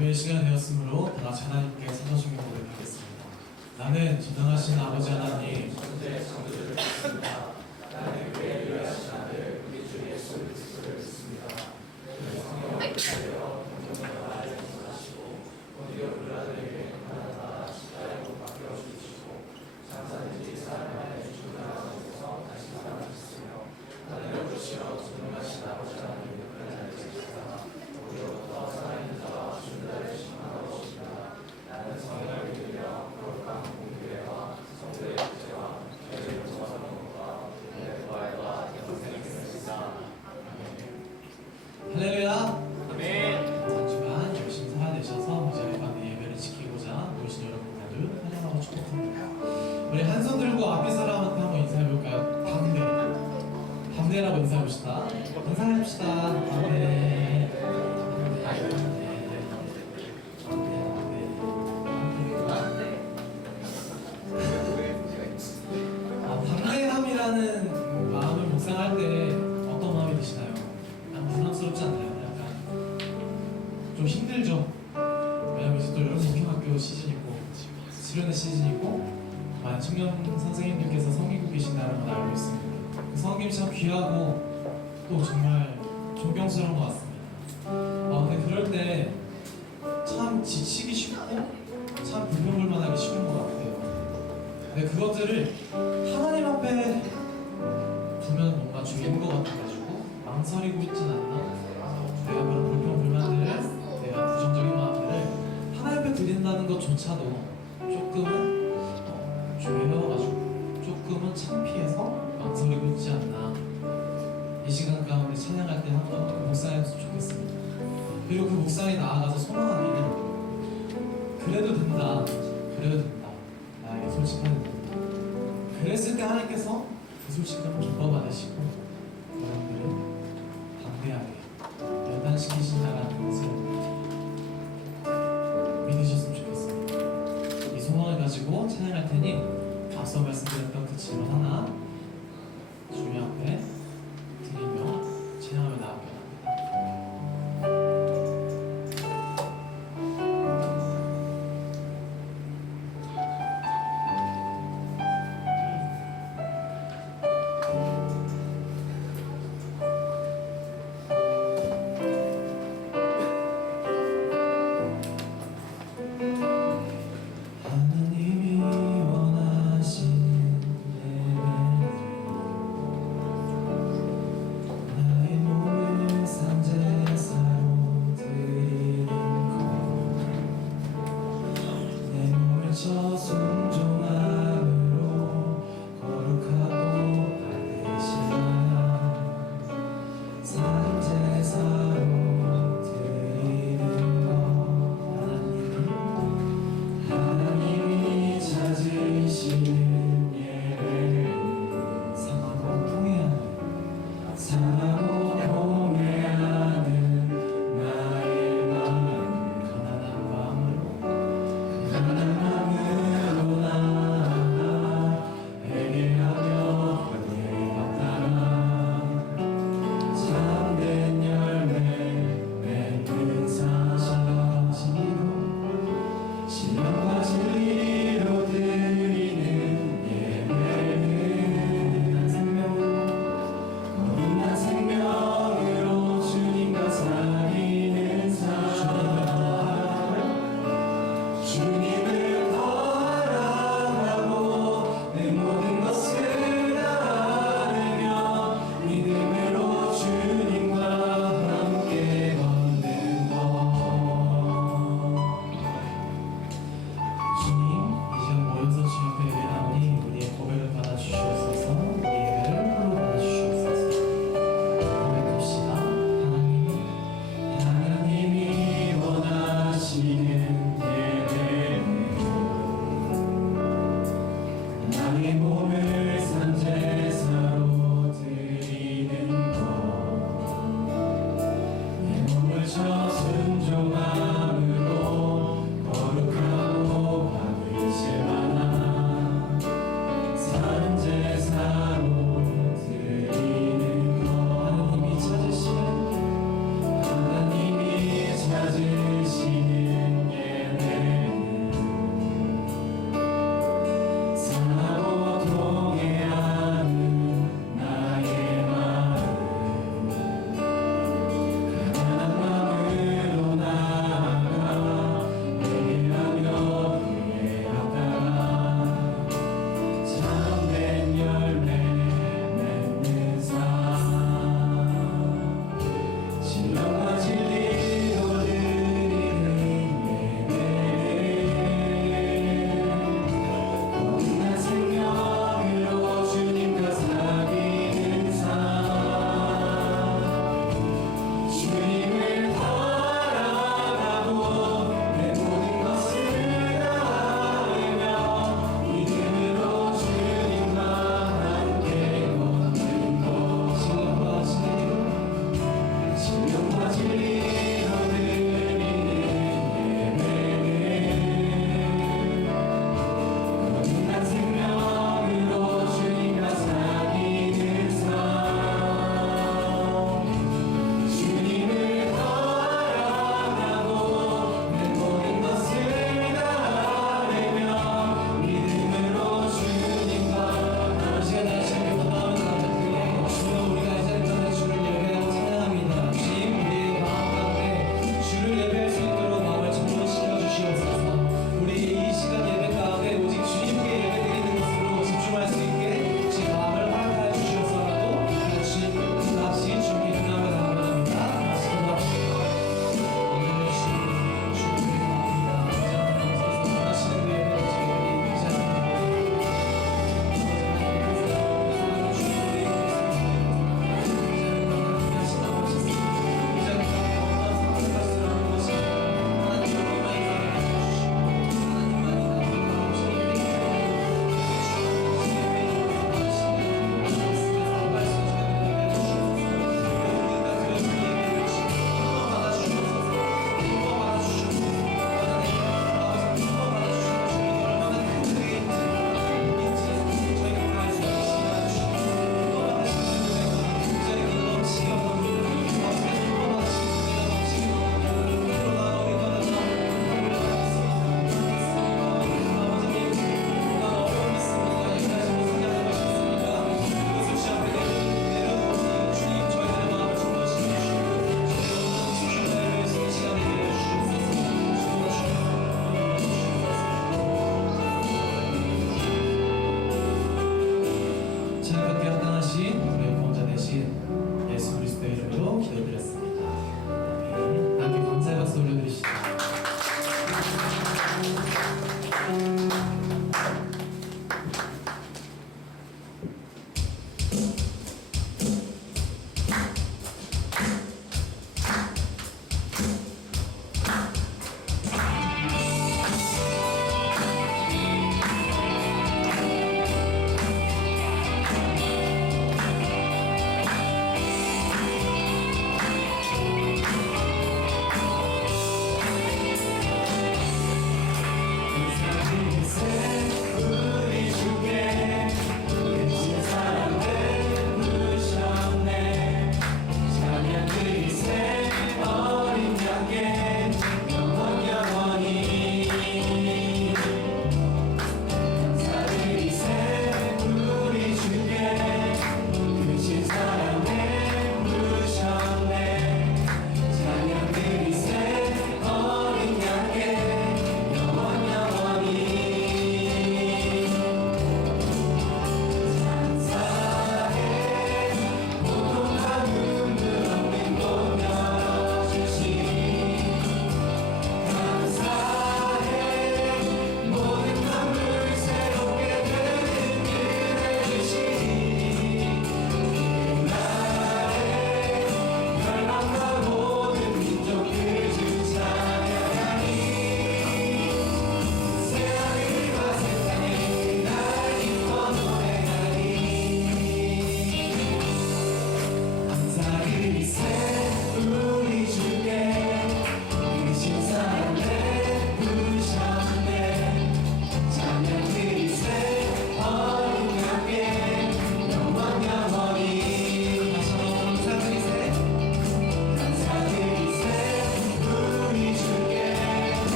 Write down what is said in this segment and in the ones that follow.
예배의 시간이 되었으므로 다 같이 하나님께 찬송하시며 고백하겠습니다. 나는 전능하신 아버지 하나님, 천지의 창조주를 믿습니다. 나는 그의 유일하신 아들 우리 주 예수 그리스도를 믿습니다. 그는 성령을 받으려 동정을 나를 전하시고 본디오 빌라도에게 가난하다 십자가에 못 박혀 죽이시고 장사든지 사람의 죽은 가운데서 다시 살아나셨으며 하늘을 부르시어 전능하신 아버지 하나님의 큰 자리에 계시다. 우리로부터 살아있는 자와 죽은 자를 심판하러 오십니다. 나는 성령을 믿으며 거룩한 공교회와 성도의 교제와 죄를 용서하는 것과 내 부활과 영생을 믿습니다. 할렐루야. 아멘. 하지만 열심히 살아내셔서 이제 가운데 예배를 지키고자 모이신 여러분 모두 환영하고 축복합니다. 우리 한 손 들고 앞에 사람한테 한번 인사해볼까요? 담대라고 인사해봅시다. 인사해봅시다. 담대. 담대함이라는 마음을 묵상할 때 어떤 마음이 드시나요? 부담스럽지 않나요? 약간 좀 힘들죠? 왜냐면 이제 또 여름 목회학교 시즌이고 수련회 시즌이고 많은 청년 선생님들께서 섬기고 계신다는 걸 알고 있습니다. 그 섬김이 참 귀하고 또 정말 존경스러운 것 같습니다. 근데 그럴 때 참 지치기 쉽고 참 불평불만하기 쉬운 것 같아요. 근데 그것들을 하나님 앞에 두면 뭔가 죽이는 것 같아가지고 망설이고 있진 않나? 내가 그런 불평불만들을, 내가 부정적인 마음들을 하나님 앞에 드린다는 것조차도 조금은 죄여가지고 조금은 창피해서 망설이고 있지 않나. 이 시간 가운데 찬양할 때 한번 묵상했으면 좋겠습니다. 그리고 그 묵상에 나아가서 소망하기는 그래도 된다, 그래도 된다, 나에게 솔직하게 된다. 그랬을 때 하나님께서 그 솔직함을 기뻐 받으시고 여러분들은 담대하게 연단시키신다라는 것을 믿으셨으면 좋겠습니다. 이 소망을 가지고 찬양할 테니 앞서 말씀드렸던 그 질문 하나 주님 앞에 드리며 찬양하며 나아가게 합니다.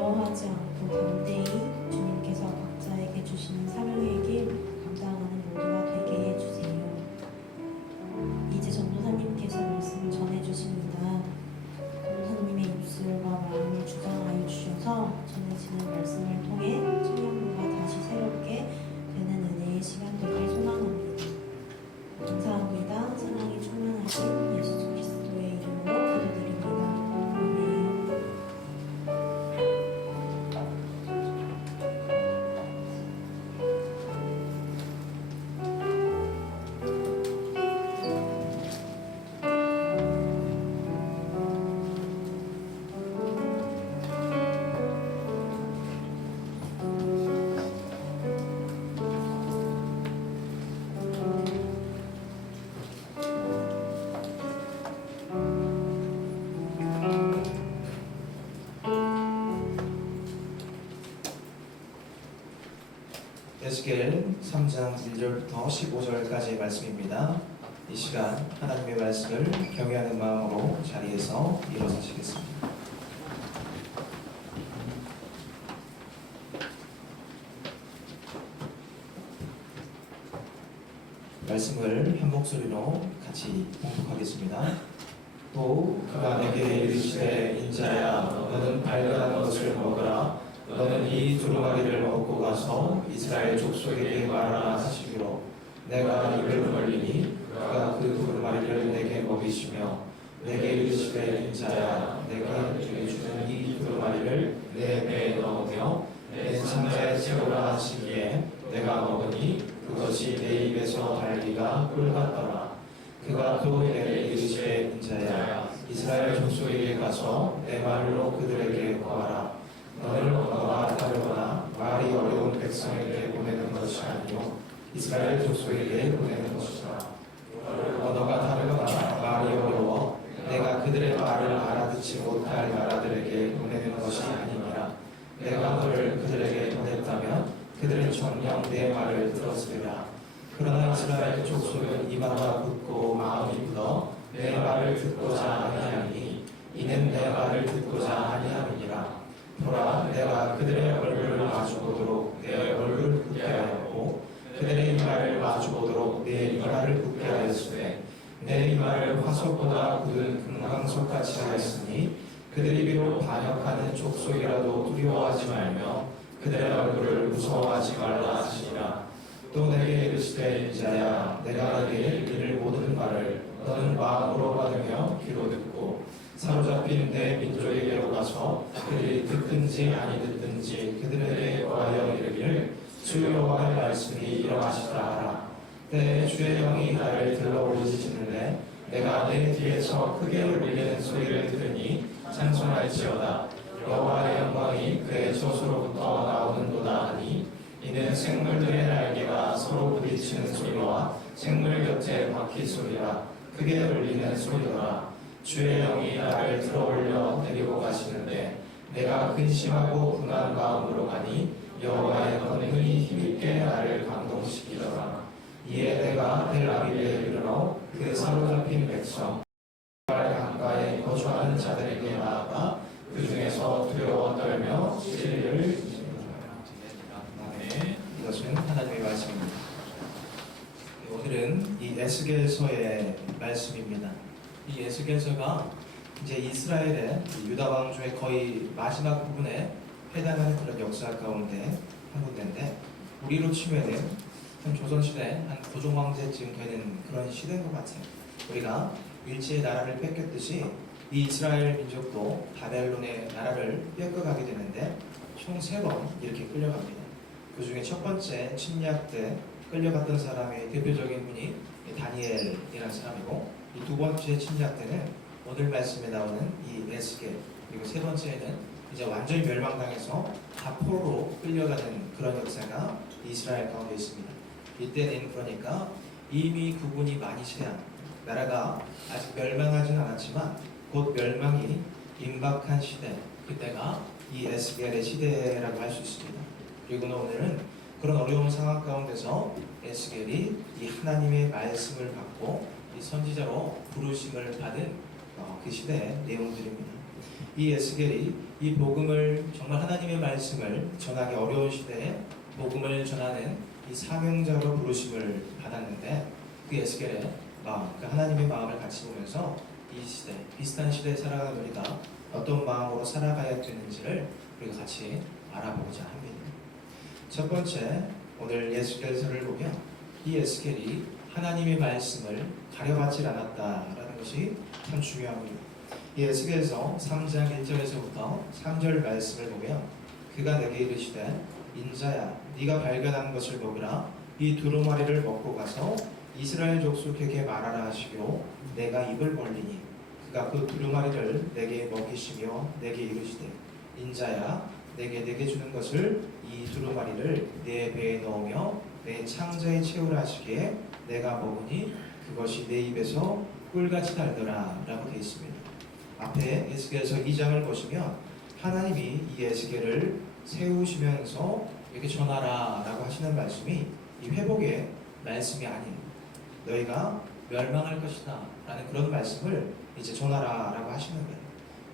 두려워하지 않고 담대히 주님께서 각자에게 주시는 사명의 길 감당하는 모두가 되게 해주세요. 이제 전도사님께서 말씀을 전해주십니다. 전도사님의 입술과 마음을 주장하여 주셔서 전해지는 말씀을 통해 청년부가 다시 새롭게 되는 은혜의 시간 되길 소망합니다. 감사합니다. 사랑이 충만하신 예수 그리스도의 이름으로 기도드립니다. 아멘. 에스겔 3장 1절부터 15절까지의 말씀입니다. 이 시간 하나님의 말씀을 경외하는 마음으로 자리에서 일어서시겠습니다. 말씀을 한 목소리로 같이 봉독하겠습니다. 또 그가 내게 이르시되 인자야 너는 발견한 것을 먹으라. 너는 이 두루마리를 얻고 가서 이스라엘 족속에게 말하라 하시기로 내가 입을 벌리니 그가 그 두루마리를 내게 먹이시며 내게 이르시되 인자야 내가 내게 주는 이 두루마리를 내 배에 넣으며 내 상자에 채우라 하시기에 내가 먹으니 그것이 내 입에서 달기가 꿀 같더라. 그가 또 내게 이르시되 인자야 이스라엘 족속에게 가서 내 말로 그들에게 고하라. 너를 언어가 다르거나 말이 어려운 백성에게 보내는 것이 아니요 이스라엘 족속에게 보내는 것이라. 언어가 다르거나 말이 어려워 내가 그들의 말을 알아듣지 못할 나라들에게 보내는 것이 아니니라. 내가 너를 그들에게 보냈다면 그들은 정녕 내 말을 들었으리라. 그러나 이스라엘 족속은 이마가 굳고 마음이 굳어 내 말을 듣고자 아니하니 이는 내 말을 듣고자 아니함이니라. 보라 내가 그들의 얼굴을 마주보도록 내 얼굴을 굳게 하였고 그들의 이마를 마주보도록 내 이마를 굳게 하였으되 내 이마를 화석보다 굳은 금강석같이 하였으니 그들이 비록 반역하는 족속이라도 두려워하지 말며 그들의 얼굴을 무서워하지 말라 하시니라. 또 내게 이르시되 인자야 내가 내게 이를 모든 말을 너는 마음으로 받으며 귀로 듣고 사로잡힌 내 민족에게로 가서 그들이 듣든지 아니 듣든지 그들에게 고하여 이르기를 주 여호와의 말씀이 이러하시다 하라. 때에 주의 영이 나를 들러올리시는데 내가 내 뒤에서 크게 울리는 소리를 들으니 찬송할지어다. 여호와의 영광이 그의 젖으로부터 나오는도다 하니 이는 생물들의 날개가 서로 부딪히는 소리와 생물 곁에 바퀴 소리라. 크게 울리는 소리더라. 주의 영이 나를 들어올려 데리고 가시는데 내가 근심하고 분한 마음으로 가니 여호와의 권능이 힘있게 나를 감동시키더라. 이에 내가 델아비브에 이르러 그 사로잡힌 백성 강가에 거주하는 자들에게 나아가 그 중에서 두려워 떨며 진리를 네. 이것은 하나님의 말씀입니다. 오늘은 이 에스겔서의 말씀입니다. 이 에스겔서가 이제 이스라엘의 유다 왕조의 거의 마지막 부분에 해당하는 그런 역사 가운데 한 군데인데 우리로 치면은 한 조선시대 한 고종 황제쯤 되는 그런 시대인 것 같아요. 우리가 일제의 나라를 뺏겼듯이 이 이스라엘 민족도 바벨론의 나라를 뺏겨가게 되는데 총 3번 이렇게 끌려갑니다. 그 중에 첫 번째 침략 때 끌려갔던 사람의 대표적인 분이 다니엘이라는 사람이고 이 두 번째 침략 때는 오늘 말씀에 나오는 이 에스겔, 그리고 세 번째는 이제 완전히 멸망당해서 다포로 끌려가는 그런 역사가 이스라엘 가운데 있습니다. 이때는 그러니까 이미 구분이 많이 쇠한 나라가 아직 멸망하지는 않았지만 곧 멸망이 임박한 시대, 그때가 이 에스겔의 시대라고 할 수 있습니다. 그리고 오늘은 그런 어려운 상황 가운데서 에스겔이 이 하나님의 말씀을 받고 이 선지자로 부르심을 받은 그 시대의 내용들입니다. 이 에스겔이 이 복음을 정말 하나님의 말씀을 전하기 어려운 시대에 복음을 전하는 이 사명자로 부르심을 받았는데 그 에스겔의 마음, 그 하나님의 마음을 같이 보면서 이 시대, 비슷한 시대에 살아가는 우리가 어떤 마음으로 살아가야 되는지를 우리가 같이 알아보고자 합니다. 첫 번째, 오늘 에스겔서를 보면 이 에스겔이 하나님의 말씀을 가려받지 않았다라는 것이 참 중요합니다. 이 에스겔서 3장 1절에서부터 3절 말씀을 보면 그가 내게 이르시되 인자야 네가 발견한 것을 먹으라 이 두루마리를 먹고 가서 이스라엘 족속에게 말하라 하시고 내가 입을 벌리니 그가 그 두루마리를 내게 먹이시며 내게 이르시되 인자야 내게 주는 것을 이 두루마리를 내 배에 넣으며 내 창자에 채우라 하시기에 내가 먹으니 그것이 내 입에서 꿀같이 달더라 라고 되어 있습니다. 앞에 에스겔서 2장을 보시면 하나님이 이 에스겔을 세우시면서 이렇게 전하라 라고 하시는 말씀이 이 회복의 말씀이 아니에요. 너희가 멸망할 것이다 라는 그런 말씀을 이제 전하라 라고 하시는 거예요.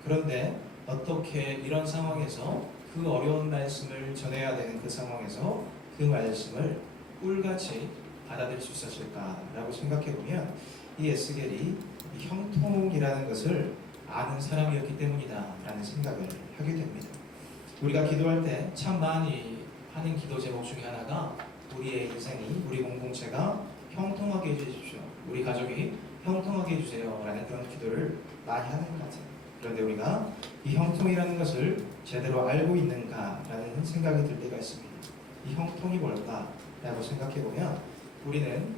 그런데 어떻게 이런 상황에서 그 어려운 말씀을 전해야 되는 그 상황에서 그 말씀을 꿀같이 받아들일 수 있었을까라고 생각해 보면 이 에스겔이 이 형통이라는 것을 아는 사람이었기 때문이다라는 생각을 하게 됩니다. 우리가 기도할 때 참 많이 하는 기도 제목 중에 하나가 우리의 인생이, 우리 공동체가 형통하게 해주십시오. 우리 가족이 형통하게 해주세요. 라는 그런 기도를 많이 하는 것 같아요. 그런데 우리가 이 형통이라는 것을 제대로 알고 있는가라는 생각이 들 때가 있습니다. 이 형통이 뭘까? 라고 생각해 보면 우리는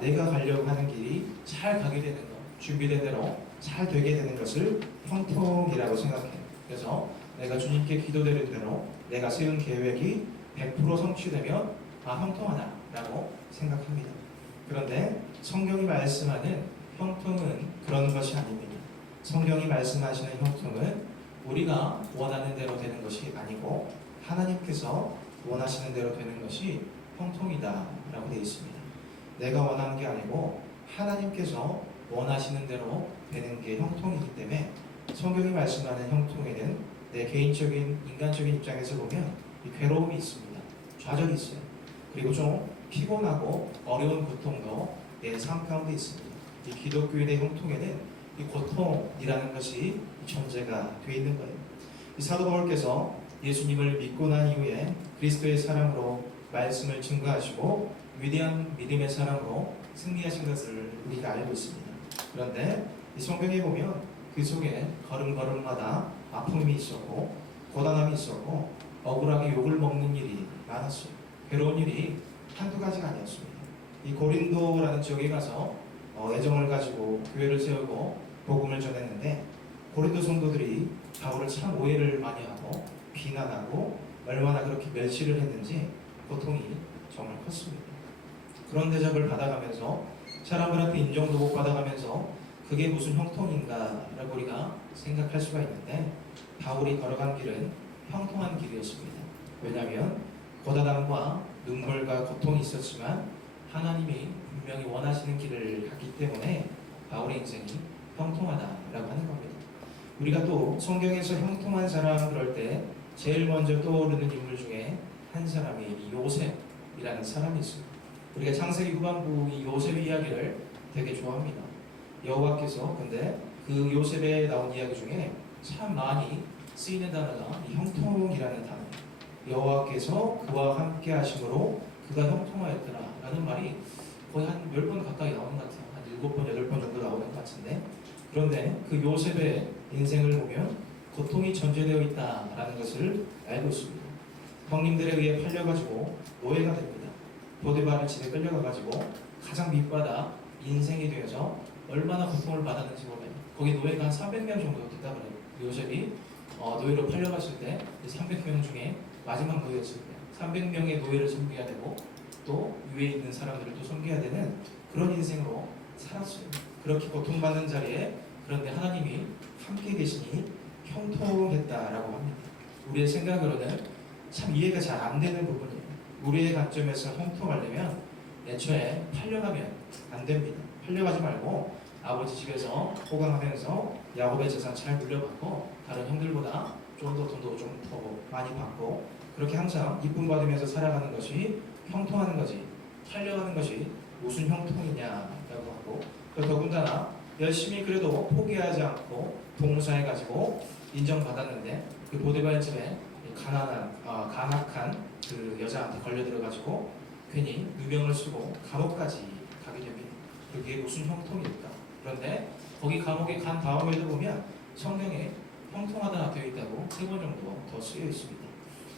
내가 가려고 하는 길이 잘 가게 되는 것, 준비된 대로 잘 되게 되는 것을 형통이라고 생각해요. 그래서 내가 주님께 기도드린 대로 내가 세운 계획이 100% 성취되면 형통하다 라고 생각합니다. 그런데 성경이 말씀하는 형통은 그런 것이 아닙니다. 성경이 말씀하시는 형통은 우리가 원하는 대로 되는 것이 아니고 하나님께서 원하시는 대로 되는 것이 형통이다 라고 되어 있습니다. 내가 원하는 게 아니고 하나님께서 원하시는 대로 되는 게 형통이기 때문에 성경이 말씀하는 형통에는 내 개인적인 인간적인 입장에서 보면 이 괴로움이 있습니다. 좌절이 있어요. 그리고 좀 피곤하고 어려운 고통도 내 삶 가운데 있습니다. 이 기독교인의 형통에는 이 고통이라는 것이 존재가 되어 있는 거예요. 이 사도 바울께서 예수님을 믿고 난 이후에 그리스도의 사랑으로 말씀을 증거하시고 위대한 믿음의 사랑으로 승리하신 것을 우리가 알고 있습니다. 그런데 이 성경에 보면 그 속에 걸음걸음마다 아픔이 있었고 고단함이 있었고 억울하게 욕을 먹는 일이 많았어요. 괴로운 일이 한두 가지가 아니었습니다. 이 고린도라는 지역에 가서 애정을 가지고 교회를 세우고 복음을 전했는데 고린도 성도들이 바울을 참 오해를 많이 하고 비난하고 얼마나 그렇게 멸시를 했는지 고통이 정말 컸습니다. 그런 대접을 받아가면서 사람들한테 인정도 못 받아가면서 그게 무슨 형통인가라고 우리가 생각할 수가 있는데 바울이 걸어간 길은 형통한 길이었습니다. 왜냐하면 고단함과 눈물과 고통이 있었지만 하나님이 분명히 원하시는 길을 갔기 때문에 바울의 인생이 형통하다라고 하는 겁니다. 우리가 또 성경에서 형통한 사람 그럴 때 제일 먼저 떠오르는 인물 중에 한 사람이 요셉이라는 사람이 있습니다. 우리가 창세기 후반부 이 요셉의 이야기를 되게 좋아합니다. 여호와께서 근데 그 요셉에 나온 이야기 중에 참 많이 쓰이는 단어가 이 형통이라는 단어. 여호와께서 그와 함께 하심으로 그가 형통하였더라 라는 말이 거의 한 10번 가까이 나오는 것 같아요. 한 7번, 8번 정도 나오는 것 같은데 그런데 그 요셉의 인생을 보면 고통이 전제되어 있다라는 것을 알고 있습니다. 형님들에 의해 팔려가지고 노예가 됩니다. 보디바를 집에 끌려가가지고 가장 밑바닥 인생이 되어서 얼마나 고통을 받았는지 몰라요. 거기 노예가 한 300명 정도 됐다 그래요. 요셉이 노예로 팔려갔을 때 300명 중에 마지막 노예였을 때 300명의 노예를 섬겨야 되고 또 위에 있는 사람들을 또 섬겨야 되는 그런 인생으로 살았어요. 그렇게 고통받는 자리에 그런데 하나님이 함께 계시니 형통했다라고 합니다. 우리의 생각으로는 참 이해가 잘 안 되는 부분이에요. 우리의 관점에서 형통하려면 애초에 팔려가면 안 됩니다. 팔려가지 말고 아버지 집에서 호강하면서 야곱의 재산 잘 물려받고 다른 형들보다 좀 더 돈도 좀 더 많이 받고 그렇게 항상 이쁨 받으면서 살아가는 것이 형통하는 거지 살려가는 것이 무슨 형통이냐라고 하고 또 더군다나 열심히 그래도 포기하지 않고 봉사해가지고 인정받았는데 그 보디발 집에 간악한 그 여자한테 걸려들어가지고 괜히 누명을 쓰고 감옥까지 가게 됩니다. 그게 무슨 형통일까? 그런데 거기 감옥에 간 다음에도 보면 성경에 형통하다 되어 있다고 3번 정도 더 쓰여 있습니다.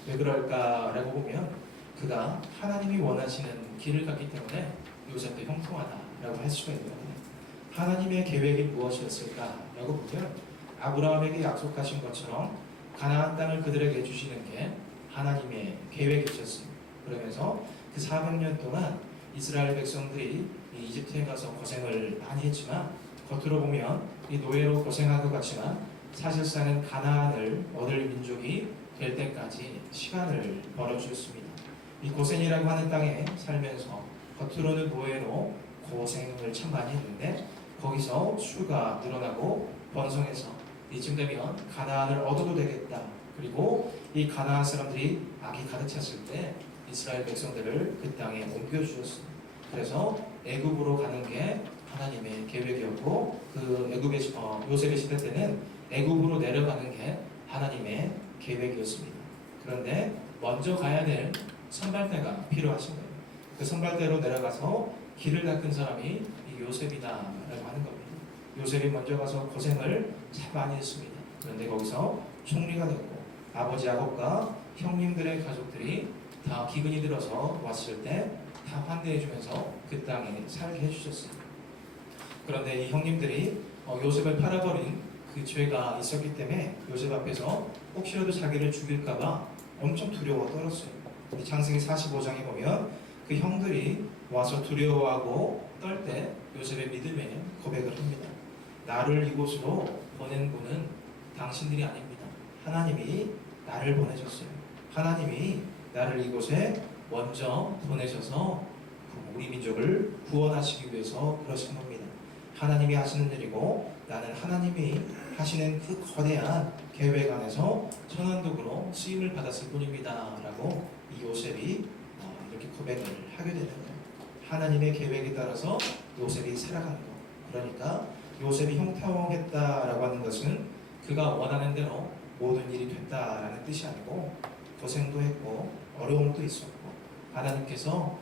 왜 그럴까라고 보면 그가 하나님이 원하시는 길을 갔기 때문에 요셉도 형통하다라고 할 수가 있는 겁니다. 하나님의 계획이 무엇이었을까라고 보면 아브라함에게 약속하신 것처럼 가나안 땅을 그들에게 주시는 게 하나님의 계획이셨습니다. 그러면서 그 400년 동안 이스라엘 백성들이 이 이집트에 가서 고생을 많이 했지만 겉으로 보면 이 노예로 고생한 것 같지만 사실상은 가나안을 얻을 민족이 될 때까지 시간을 벌어주셨습니다. 이 고센이라고 하는 땅에 살면서 겉으로는 노예로 고생을 참 많이 했는데 거기서 수가 늘어나고 번성해서 이쯤 되면 가나안을 얻어도 되겠다. 그리고 이 가나안 사람들이 악이 가득 찼을 때 이스라엘 백성들을 그 땅에 옮겨주셨습니다. 그래서 애굽으로 가는 게 하나님의 계획이었고 그 애굽의 요셉의 시대 때는 애굽으로 내려가는 게 하나님의 계획이었습니다. 그런데 먼저 가야 될 선발대가 필요하신 거예요. 그 선발대로 내려가서 길을 닦은 사람이 이 요셉이다라고 하는 겁니다. 요셉이 먼저 가서 고생을 참 많이 했습니다. 그런데 거기서 총리가 됐고 아버지 야곱과 형님들의 가족들이 다 기근이 들어서 왔을 때 다 환대해주면서 그 땅에 살게 해주셨습니다. 그런데 이 형님들이 요셉을 팔아버린 그 죄가 있었기 때문에 요셉 앞에서 혹시라도 자기를 죽일까봐 엄청 두려워 떨었어요. 창세기 45장에 보면 그 형들이 와서 두려워하고 떨 때 요셉의 믿음에 고백을 합니다. 나를 이곳으로 보낸 분은 당신들이 아닙니다. 하나님이 나를 보내셨어요. 하나님이 나를 이곳에 먼저 보내셔서 우리 민족을 구원하시기 위해서 그러신 겁니다. 하나님이 하시는 일이고 나는 하나님이 하시는 그 거대한 계획 안에서 천한독으로 쓰임을 받았을 뿐입니다. 라고 이 요셉이 이렇게 고백을 하게 되는 거예요. 하나님의 계획에 따라서 요셉이 살아가는 거. 그러니까 요셉이 형통했다라고 하는 것은 그가 원하는 대로 모든 일이 됐다라는 뜻이 아니고 고생도 했고 어려움도 있었고 하나님께서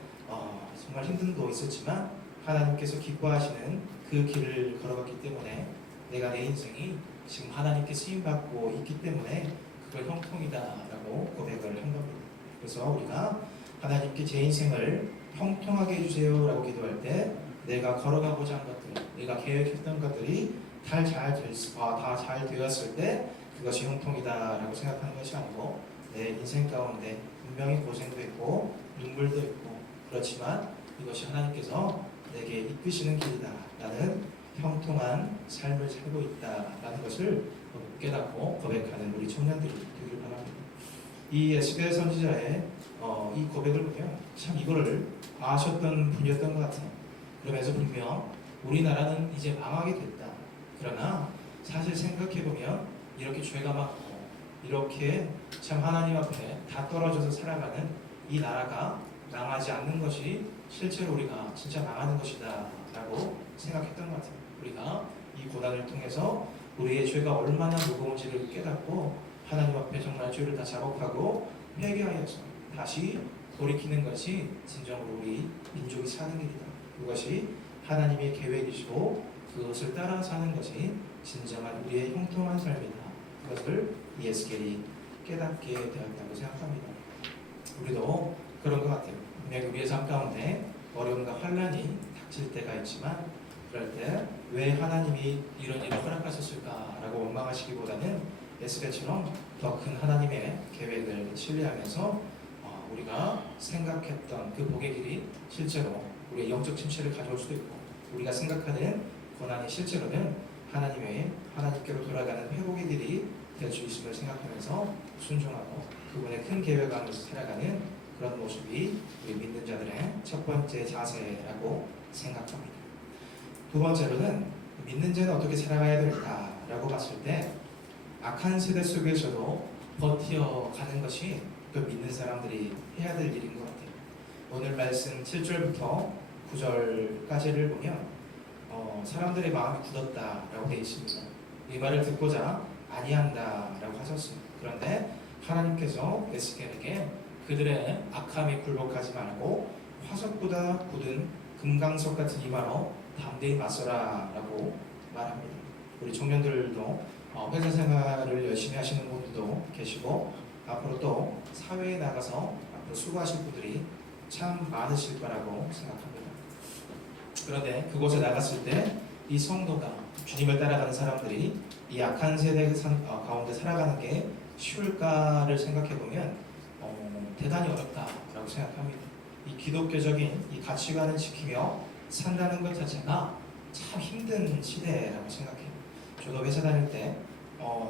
정말 힘듦도 있었지만 하나님께서 기뻐하시는 그 길을 걸어갔기 때문에 내가 내 인생이 지금 하나님께 쓰임받고 있기 때문에 그걸 형통이다라고 고백을 한 겁니다. 그래서 우리가 하나님께 제 인생을 형통하게 해주세요라고 기도할 때 내가 걸어가고자 한 것들, 내가 계획했던 것들이 다 잘 되었을 때 그것이 형통이다라고 생각하는 것이 아니고 내 인생 가운데 분명히 고생도 있고 눈물도 있고 그렇지만 이것이 하나님께서 내게 이끄시는 길이다. 나는 형통한 삶을 살고 있다라는 것을 깨닫고 고백하는 우리 청년들이 되기를 바랍니다. 이 에스겔 선지자의 이 고백을 보면 참 이거를 아셨던 분이었던 것 같아요. 그러면서 분명 우리나라는 이제 망하게 됐다. 그러나 사실 생각해보면 이렇게 죄가 많고 이렇게 참 하나님 앞에 다 떨어져서 살아가는 이 나라가 망하지 않는 것이 실제로 우리가 진짜 망하는 것이다 라고 생각했던 것 같아요. 우리가 이 고난을 통해서 우리의 죄가 얼마나 무거운지를 깨닫고 하나님 앞에 정말 죄를 다 자복하고 회개하여서 다시 돌이키는 것이 진정으로 우리 민족이 사는 길이다. 그것이 하나님의 계획이시고 그것을 따라 사는 것이 진정한 우리의 형통한 삶이다. 그것을 이 에스겔이 깨닫게 되었다고 생각합니다. 우리도 그런 것 같아요. 분명히 우리의 삶 가운데 어려움과 환난이 닥칠 때가 있지만 그럴 때 왜 하나님이 이런 일을 허락하셨을까라고 원망하시기보다는 에스겔처럼 더 큰 하나님의 계획을 신뢰하면서 우리가 생각했던 그 복의 길이 실제로 우리의 영적 침체를 가져올 수도 있고 우리가 생각하는 고난이 실제로는 하나님께로 돌아가는 회복의 길이 될 수 있음을 생각하면서 순종하고 그분의 큰 계획 안에서 살아가는 그런 모습이 우리 믿는 자들의 첫 번째 자세라고 생각합니다. 두 번째로는 믿는 자는 어떻게 살아가야 될까라고 봤을 때 악한 세대 속에서도 버텨가는 것이 그 믿는 사람들이 해야 될 일인 것 같아요. 오늘 말씀 7절부터 9절까지를 보면 사람들의 마음이 굳었다라고 되어 있습니다. 이 말을 듣고자 아니한다라고 하셨습니다. 그런데 하나님께서 에스겔에게 그들의 악함에 굴복하지 말고 화석보다 굳은 금강석 같은 이마로 담대히 맞서라라고 말합니다. 우리 청년들도 회사 생활을 열심히 하시는 분들도 계시고 앞으로 또 사회에 나가서 앞으로 수고하실 분들이 참 많으실 거라고 생각합니다. 그런데 그곳에 나갔을 때 이 성도가 주님을 따라가는 사람들이 이 악한 세대 가운데 살아가는 게 쉬울까를 생각해 보면 대단히 어렵다라고 생각합니다. 이 기독교적인 이 가치관을 지키며 산다는 것 자체가 참 힘든 시대라고 생각해요. 저도 회사 다닐 때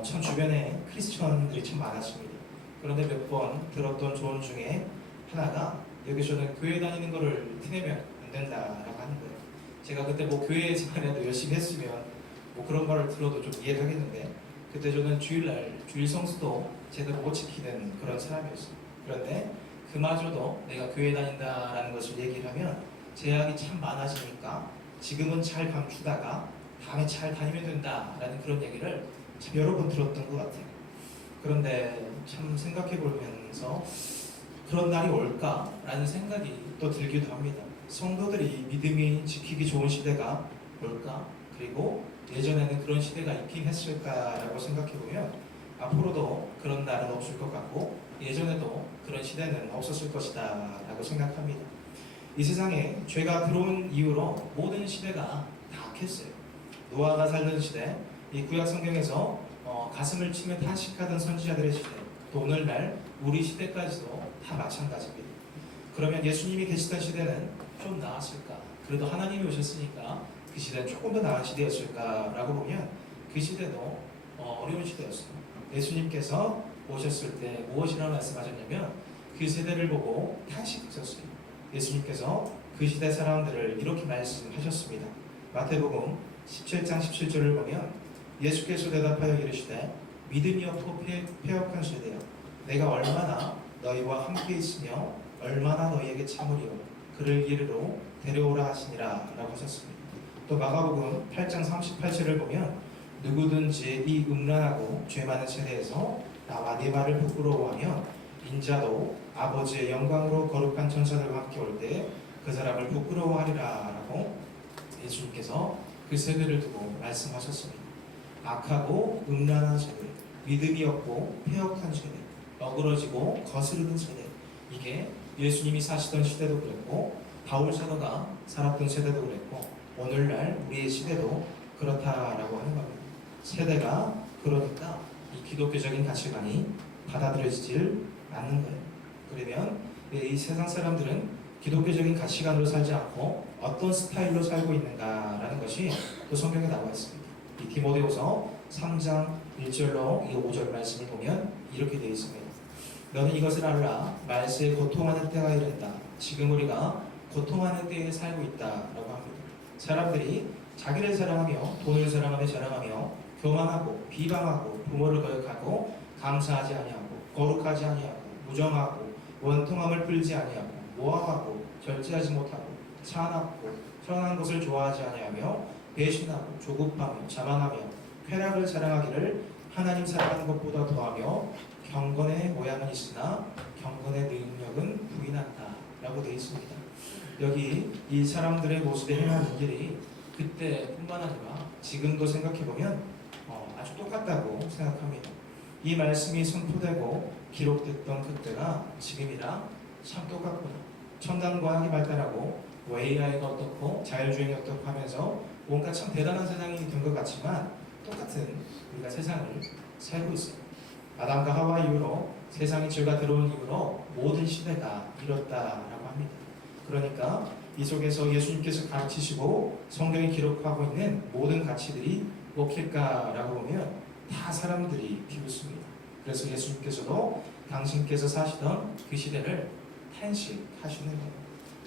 참 주변에 크리스천들이 참 많았습니다. 그런데 몇 번 들었던 조언 중에 하나가 여기서는 교회 다니는 거를 티내면 안 된다라고 하는 거예요. 제가 그때 뭐 교회 생활에도 열심히 했으면 뭐 그런 말을 들어도 좀 이해를 하겠는데 그때 저는 주일날 주일 성수도 제대로 못 지키는 그런 사람이었어요. 그런데 그마저도 내가 교회 다닌다라는 것을 얘기를 하면 제약이 참 많아지니까 지금은 잘 감추다가 다음에 잘 다니면 된다라는 그런 얘기를 참 여러 번 들었던 것 같아요. 그런데 참 생각해 보면서 그런 날이 올까라는 생각이 또 들기도 합니다. 성도들이 믿음이 지키기 좋은 시대가 올까? 그리고 예전에는 그런 시대가 있긴 했을까라고 생각해 보면 앞으로도 그런 날은 없을 것 같고 예전에도 그런 시대는 없었을 것이다 라고 생각합니다. 이 세상에 죄가 들어온 이후로 모든 시대가 다 악했어요. 노아가 살던 시대, 이 구약 성경에서 가슴을 치며 탄식하던 선지자들의 시대, 또 오늘날 우리 시대까지도 다 마찬가지입니다. 그러면 예수님이 계시던 시대는 좀 나았을까? 그래도 하나님이 오셨으니까 그 시대는 조금 더 나은 시대였을까라고 보면 그 시대도 어려운 시대였어요. 예수님께서 오셨을 때 무엇이라고 말씀하셨냐면 그 세대를 보고 탄식하셨어요. 예수님께서 그 시대 사람들을 이렇게 말씀하셨습니다. 마태복음 17장 17절을 보면 예수께서 대답하여 이르시되 믿음이 없고 패역한 세대여 내가 얼마나 너희와 함께 있으며 얼마나 너희에게 참으리요 그를 이리로 데려오라 하시니라 라고 하셨습니다. 또 마가복음 8장 38절을 보면 누구든지 이 음란하고 죄 많은 세대에서 나와 네 말을 부끄러워하며 인자도 아버지의 영광으로 거룩한 천사들과 함께 올 때 그 사람을 부끄러워하리라 라고 예수님께서 그 세대를 두고 말씀하셨습니다. 악하고 음란한 세대, 믿음이 없고 패역한 세대, 어그러지고 거스르는 세대, 이게 예수님이 사시던 시대도 그랬고 바울 사도가 살았던 세대도 그랬고 오늘날 우리의 시대도 그렇다라고 하는 겁니다. 세대가 그러니까 이 기독교적인 가치관이 받아들여지질 않는 거예요. 그러면 이 세상 사람들은 기독교적인 가치관으로 살지 않고 어떤 스타일로 살고 있는가라는 것이 또 성경에 나와 있습니다. 이 디모데후서 3장 1절로 이 5절 말씀을 보면 이렇게 되어 있습니다. 너는 이것을 알라. 말세에 고통하는 때가 이른다. 지금 우리가 고통하는 때에 살고 있다라고 합니다. 사람들이 자기를 사랑하며 돈을 사랑하며 자랑하며 교만하고 비방하고 부모를 거역하고 감사하지 아니하고 거룩하지 아니하고 무정하고 원통함을 풀지 아니하고 모함하고 절제하지 못하고 사납고 선한 것을 좋아하지 아니하며 배신하고 조급하며 자만하며 쾌락을 사랑하기를 하나님 사랑하는 것보다 더하며 경건의 모양은 있으나 경건의 능력은 부인한다 라고 되어 있습니다. 여기 이 사람들의 모습에 행하는 일이 그때뿐만 아니라 지금도 생각해보면 아주 똑같다고 생각합니다. 이 말씀이 선포되고 기록됐던 그때가 지금이랑 참 똑같구나. 첨단 과학이 발달하고 AI가 어떻고 자율주행이 어떻고 하면서 뭔가 참 대단한 세상이 된 것 같지만 똑같은 우리가 세상을 살고 있어요. 아담과 하와 이후로 세상에 죄가 들어온 이후로 모든 시대가 이렇다라고 합니다. 그러니까 이 속에서 예수님께서 가르치시고 성경이 기록하고 있는 모든 가치들이 무엇일까라고 보면 다 사람들이 비웃습니다. 그래서 예수님께서도 당신께서 사시던 그 시대를 탄식하시는 거예요.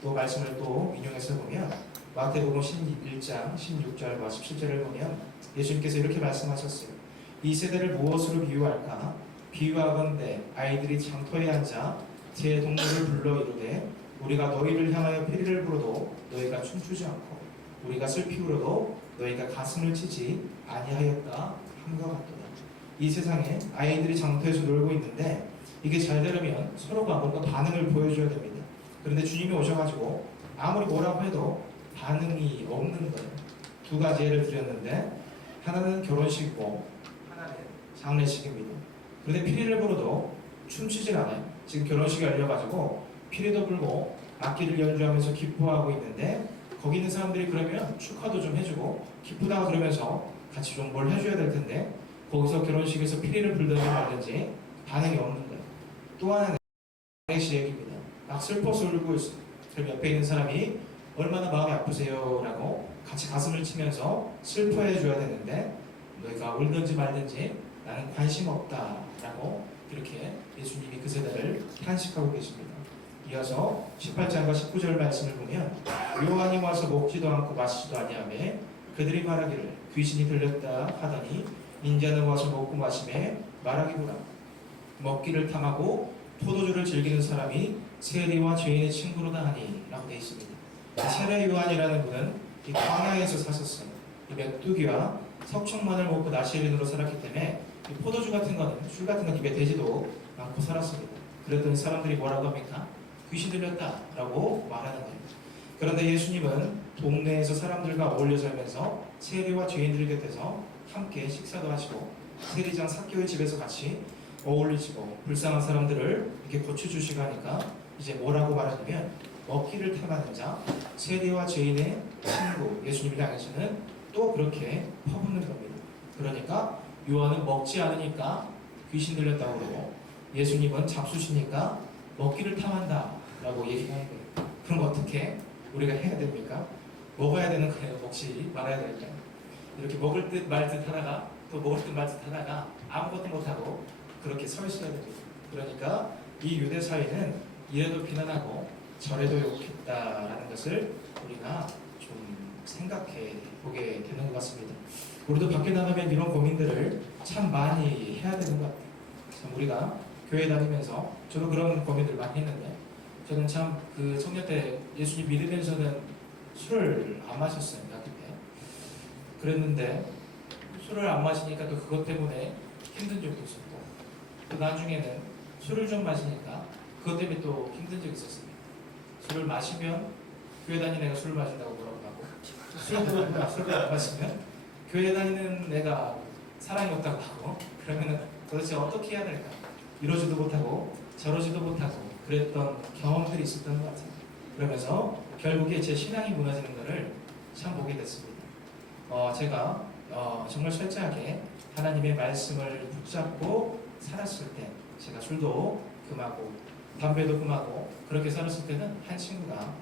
또 말씀을 또 인용해서 보면 마태복음 11장 16절과 17절을 보면 예수님께서 이렇게 말씀하셨어요. 이 세대를 무엇으로 비유할까? 비유하건대 아이들이 장터에 앉아 제 동물을 불러 이르되 우리가 너희를 향하여 피리를 불어도 너희가 춤추지 않고 우리가 슬피 울어도 너희가 가슴을 치지 아니하였다 함과 같도다. 이 세상에 아이들이 장터에서 놀고 있는데 이게 잘 되려면 서로가 뭔가 반응을 보여줘야 됩니다. 그런데 주님이 오셔가지고 아무리 뭐라고 해도 반응이 없는 거예요. 두 가지 예를 드렸는데 하나는 결혼식이고 하나는 장례식입니다. 그런데 피리를 불어도 춤추질 않아요. 지금 결혼식이 열려가지고 피리도 불고 악기를 연주하면서 기뻐하고 있는데 거기 있는 사람들이 그러면 축하도 좀 해주고 기쁘다 그러면서 같이 좀 뭘 해줘야 될 텐데 거기서 결혼식에서 피리를 불든지 말든지 반응이 없는 거예요. 또 하나는 장례식 얘기입니다. 막 슬퍼서 울고 있어요. 그럼 옆에 있는 사람이 얼마나 마음이 아프세요? 라고 같이 가슴을 치면서 슬퍼해 줘야 되는데 너희가 울든지 말든지 나는 관심 없다 라고 이렇게 예수님이 그 세대를 탄식하고 계십니다. 이어서 18장과 19절 말씀을 보면 요한이 와서 먹지도 않고 마시지도 아니하매 그들이 말하기를 귀신이 들렸다 하더니 인자는 와서 먹고 마시매 말하기보다 먹기를 탐하고 포도주를 즐기는 사람이 세리와 죄인의 친구로다 하니 라고 되어 있습니다. 세례 요한이라는 분은 이 광야에서 사셨어요. 이 메뚜기와 석청만을 먹고 나시린으로 살았기 때문에 이 포도주 같은 거는 술 같은 건 입에 대지도 않고 살았습니다. 그랬더니 사람들이 뭐라고 합니까? 귀신 들렸다라고 말하는 거예요. 그런데 예수님은 동네에서 사람들과 어울려 살면서 세리와 죄인들 곁에서 함께 식사도 하시고 세리장 삭개오의 집에서 같이 어울리시고 불쌍한 사람들을 이렇게 고쳐주시고 하니까 이제 뭐라고 말하냐면 먹기를 탐하는 자, 세리와 죄인의 친구 예수님을 향해서는 또 그렇게 퍼붓는 겁니다. 그러니까 요한은 먹지 않으니까 귀신 들렸다고 그러고 예수님은 잡수시니까 먹기를 탐한다 라고 얘기하는 거예요. 그럼 어떻게 우리가 해야 됩니까? 먹어야 되는 거예요? 먹지 말아야 될까요? 이렇게 먹을 듯 말 듯 하다가 또 먹을 듯 말 듯 하다가 아무것도 못하고 그렇게 서 있어야 됩니다. 그러니까 이 유대 사회는 이래도 비난하고 저래도 욕했다라는 것을 우리가 좀 생각해 보게 되는 것 같습니다. 우리도 밖에 나가면 이런 고민들을 참 많이 해야 되는 것 같아요. 참 우리가 교회 다니면서 저도 그런 고민들 많이 했는데 저는 참 그 청년 때 예수님 믿으면서는 술을 안 마셨어요. 학교 때. 그랬는데 술을 안 마시니까 또 그것 때문에 힘든 적도 있었고 또 나중에는 술을 좀 마시니까 그것 때문에 또 힘든 적이 있었습니다. 술을 마시면 교회 다니는 애가 술을 마신다고 뭐라고 하고 술을 안 마시면 교회 다니는 애가 사랑이 없다고 하고 그러면은 도대체 어떻게 해야 될까? 이러지도 못하고 저러지도 못하고 그랬던 경험들이 있었던 것 같아요. 그러면서 결국에 제 신앙이 무너지는 것을 참 보게 됐습니다. 제가 정말 철저하게 하나님의 말씀을 붙잡고 살았을 때 제가 술도 금하고 담배도 금하고 그렇게 살았을 때는 한 친구가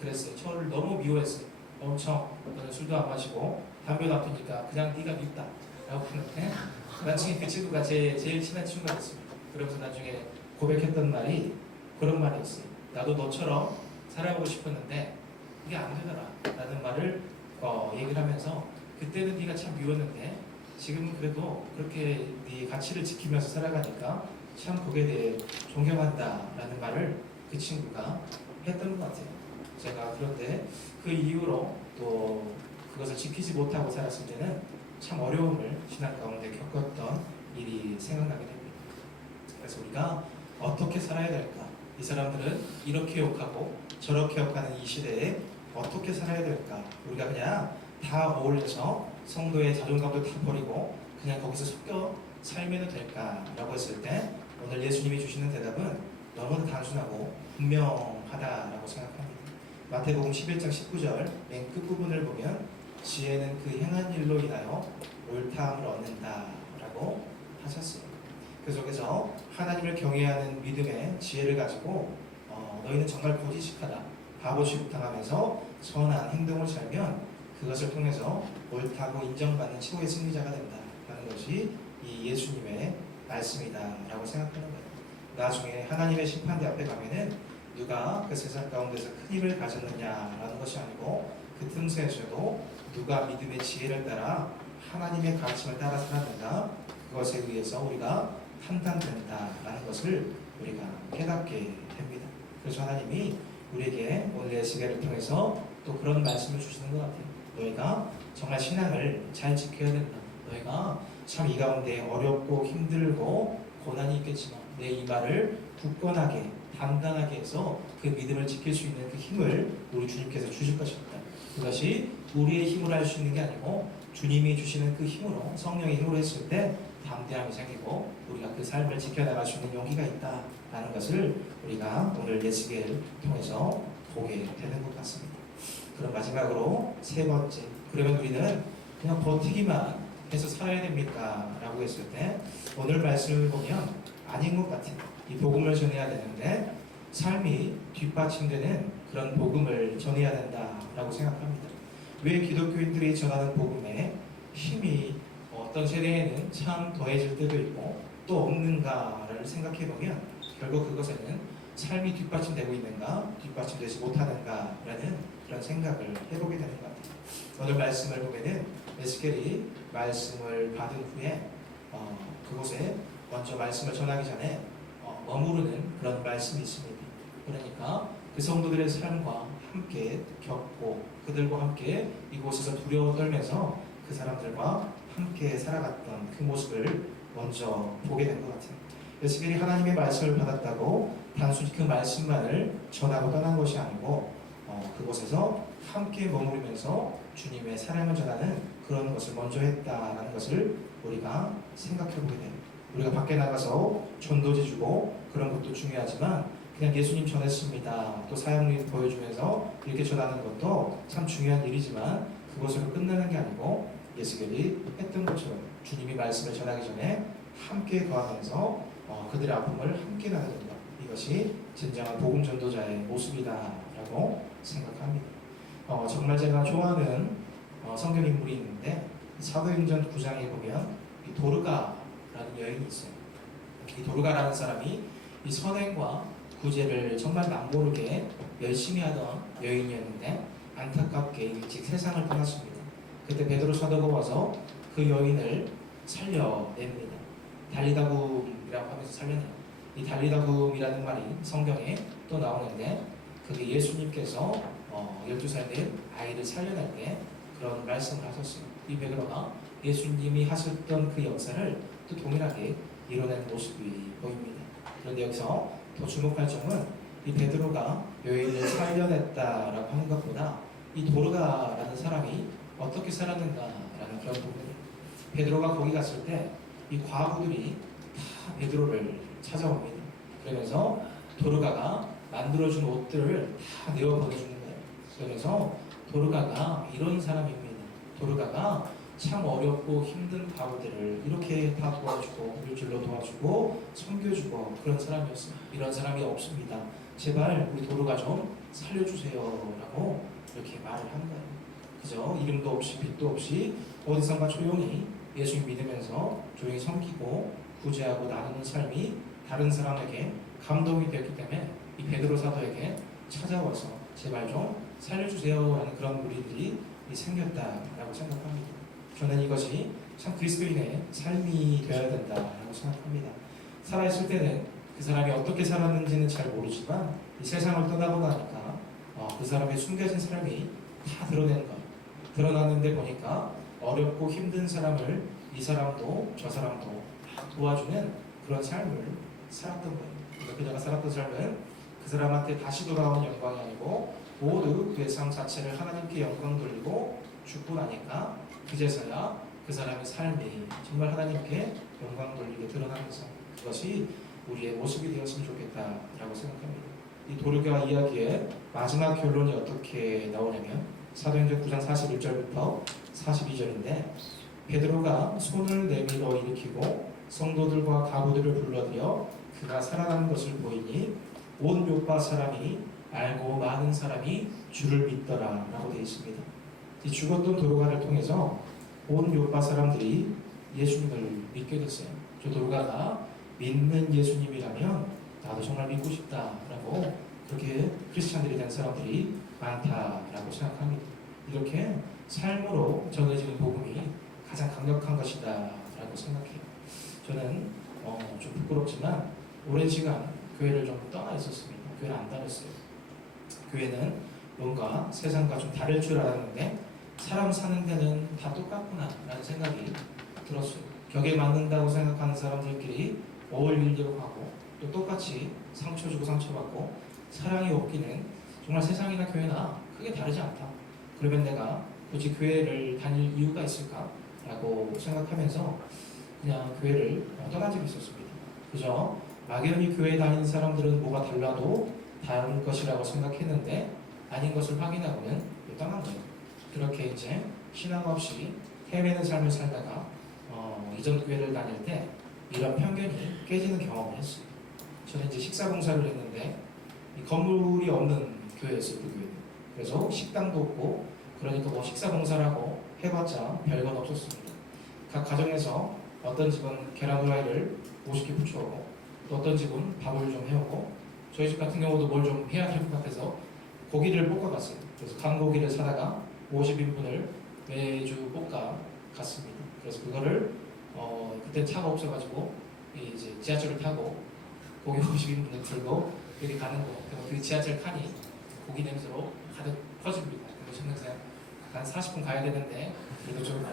그랬어요. 저를 너무 미워했어요. 엄청 너는 술도 안 마시고 담배도 안 피니까 그냥 네가 밉다 라고 하는데 나중에 그 친구가 제일 친한 친구가 됐습니다. 그러면서 나중에 고백했던 말이 그런 말이었어요. 나도 너처럼 살아보고 싶었는데 이게 안 되더라 라는 말을 얘기를 하면서 그때는 네가 참 미웠는데 지금은 그래도 그렇게 네 가치를 지키면서 살아가니까 참 거기에 대해 존경한다 라는 말을 그 친구가 했던 것 같아요. 제가 그런데 그 이후로 또 그것을 지키지 못하고 살았을 때는 참 어려움을 신앙 가운데 겪었던 일이 생각나게 됩니다. 그래서 우리가 어떻게 살아야 될까? 이 사람들은 이렇게 욕하고 저렇게 욕하는 이 시대에 어떻게 살아야 될까? 우리가 그냥 다 어울려서 성도의 자존감도 다 버리고 그냥 거기서 섞여 살면 될까라고 했을 때 오늘 예수님이 주시는 대답은 너무나 단순하고 분명하다라고 생각합니다. 마태복음 11장 19절 맨 끝부분을 보면 지혜는 그 행한 일로 인하여 옳다함을 얻는다라고 하셨어요. 그 속에서 하나님을 경외하는 믿음의 지혜를 가지고 너희는 정말 고지식하다 바보 취급당하면서 선한 행동을 살면 그것을 통해서 옳다고 인정받는 최고의 승리자가 된다라는 것이 이 예수님의 말씀이다라고 생각하는 거예요. 나중에 하나님의 심판대 앞에 가면은 누가 그 세상 가운데서 큰 힘을 가졌느냐라는 것이 아니고 그 틈새에서도 누가 믿음의 지혜를 따라 하나님의 가르침을 따라 살았는가 그것에 의해서 우리가 판단된다라는 것을 우리가 깨닫게 됩니다. 그래서 하나님이 우리에게 오늘 예시계를 통해서 또 그런 말씀을 주시는 것 같아요. 너희가 정말 신앙을 잘 지켜야 된다. 너희가 참 이 가운데 어렵고 힘들고 고난이 있겠지만 내 이 말을 굳건하게 단단하게 해서 그 믿음을 지킬 수 있는 그 힘을 우리 주님께서 주실 것입니다. 그것이 우리의 힘으로 할 수 있는 게 아니고 주님이 주시는 그 힘으로 성령의 힘으로 했을 때 담대함이 생기고 우리가 그 삶을 지켜나갈 수 있는 용기가 있다라는 것을 우리가 오늘 예수계를 통해서 보게 되는 것 같습니다. 그럼 마지막으로 세 번째, 그러면 우리는 그냥 버티기만 해서 살아야 됩니까? 라고 했을 때 오늘 말씀을 보면 아닌 것 같아요. 이 복음을 전해야 되는데 삶이 뒷받침되는 그런 복음을 전해야 된다라고 생각합니다. 왜 기독교인들이 전하는 복음에 힘이 어떤 세대에는 참 더해질 때도 있고 또 없는가를 생각해보면 결국 그것에는 삶이 뒷받침되고 있는가 뒷받침되지 못하는가라는 그런 생각을 해보게 되는 것 같아요. 오늘 말씀을 보면은 에스겔이 말씀을 받은 후에 그곳에 먼저 말씀을 전하기 전에 머무르는 그런 말씀이 있습니다. 그러니까 그 성도들의 삶과 함께 겪고 그들과 함께 이곳에서 두려워 떨면서 그 사람들과 함께 살아갔던 그 모습을 먼저 보게 된 것 같아요. 에스겔이 하나님의 말씀을 받았다고 단순히 그 말씀만을 전하고 떠난 것이 아니고 그곳에서 함께 머무르면서 주님의 사랑을 전하는 그런 것을 먼저 했다라는 것을 우리가 생각해 보게 돼요. 우리가 밖에 나가서 전도지 주고 그런 것도 중요하지만 그냥 예수님 전했습니다. 또 사역을 보여주면서 이렇게 전하는 것도 참 중요한 일이지만 그것으로 끝나는 게 아니고 예수님이 했던 것처럼 주님이 말씀을 전하기 전에 함께 거하면서 그들의 아픔을 함께 나누는 것, 이것이 진정한 복음 전도자의 모습이다라고 생각합니다. 정말 제가 좋아하는 성경 인물이 있는데 사도행전 9장에 보면 이 도르가라는 여인이 있어요. 이 도르가라는 사람이 이 선행과 구제를 정말 남모르게 열심히 하던 여인이었는데 안타깝게 일찍 세상을 떠났습니다. 그때 베드로 사도가 와서 그 여인을 살려냅니다. 달리다굼이라고 하면서 살려내요. 이 달리다굼이라는 말이 성경에 또 나오는데 그게 예수님께서 12살 된 아이를 살려낼 때 그런 말씀을 하셨어요. 이 베드로가 예수님이 하셨던 그 역사를 또 동일하게 이뤄낸 모습이 보입니다. 그런데 여기서 더 주목할 점은 이 베드로가 여인을 살려냈다라고 하는 것보다 이 도르가라는 사람이 어떻게 살았는가라는 그런 부분이에요. 베드로가 거기 갔을 때 이 과부들이 다 베드로를 찾아옵니다. 그러면서 도르가가 만들어준 옷들을 다 내어 보내주는 거예요. 그래서 도르가가 이런 사람입니다. 도르가가 참 어렵고 힘든 과부들을 이렇게 다 도와주고 물질로 도와주고 섬겨주고 그런 사람이었어요. 이런 사람이 없습니다. 제발 우리 도르가 좀 살려주세요 라고 이렇게 말을 한 거예요. 그죠? 이름도 없이 빛도 없이 어디선가 조용히 예수님 믿으면서 조용히 섬기고 구제하고 나누는 삶이 다른 사람에게 감동이 되었기 때문에 이 베드로 사도에게 찾아와서 제발 좀 살려주세요 라는 그런 무리들이 생겼다라고 생각합니다. 저는 이것이 참 그리스도인의 삶이 되어야 된다라고 생각합니다. 살아있을 때는 그 사람이 어떻게 살았는지는 잘 모르지만 이 세상을 떠나고 나니까 그 사람의 숨겨진 삶이 다 드러내는 거예요. 드러났는데 보니까 어렵고 힘든 사람을 이 사람도 저 사람도 도와주는 그런 삶을 살았던 거예요. 그러니까 그녀가 살았던 삶은 그 사람한테 다시 돌아오는 영광이 아니고 모두 그의 삶 자체를 하나님께 영광 돌리고 죽고 나니까 그제서야 그 사람의 삶이 정말 하나님께 영광 돌리게 드러나면서 그것이 우리의 모습이 되었으면 좋겠다라고 생각합니다. 이 도르가 이야기의 마지막 결론이 어떻게 나오냐면 사도행전 9장 41절부터 42절인데 베드로가 손을 내밀어 일으키고 성도들과 가부들을 불러들여 그가 살아가는 것을 보이니 온 요파 사람이 알고 많은 사람이 주를 믿더라 라고 되어 있습니다. 이 죽었던 도르가를 통해서 온 요파 사람들이 예수님을 믿게 됐어요. 저 도르가가 믿는 예수님이라면 나도 정말 믿고 싶다라고 그렇게 크리스찬들이 된 사람들이 많다라고 생각합니다. 이렇게 삶으로 전해지는 복음이 가장 강력한 것이다라고 생각해요. 저는 좀 부끄럽지만 오랜 시간 교회를 좀 떠나 있었습니다. 교회를 안 다녔어요. 교회는 뭔가 세상과 좀 다를 줄 알았는데 사람 사는 데는 다 똑같구나 라는 생각이 들었어요. 격에 맞는다고 생각하는 사람들끼리 어울리려고 하고 또 똑같이 상처 주고 상처받고 사랑이 없기는 정말 세상이나 교회나 크게 다르지 않다. 그러면 내가 굳이 교회를 다닐 이유가 있을까? 라고 생각하면서 그냥 교회를 떠난 적이 있었습니다. 그저 막연히 교회 다니는 사람들은 뭐가 달라도 다른 것이라고 생각했는데 아닌 것을 확인하고는 떠난 거예요. 그렇게 이제 신앙 없이 헤매는 삶을 살다가 이전 교회를 다닐 때 이런 편견이 깨지는 경험을 했어요. 저는 이제 식사봉사를 했는데 이 건물이 없는 교회였어요. 그 교회는. 그래서 식당도 없고 그러니까 뭐 식사봉사라고 해봤자 별건 없었습니다. 각 가정에서 어떤 집은 계란 후라이를 50개 부쳐오고 또 어떤 집은 밥을 좀 해오고 저희 집 같은 경우도 뭘 좀 해야 될 것 같아서 고기를 볶아갔어요. 그래서 강고기를 사다가 50인분을 매주 볶아 갔습니다. 그래서 그거를 그때 차가 없어가지고 이제 지하철을 타고 고기 50인분을 들고 여기 가는 거. 그리고 그 지하철 칸이 고기 냄새로 가득 퍼집니다. 그래서 저는 그냥 한 40분 가야 되는데 그래도 좀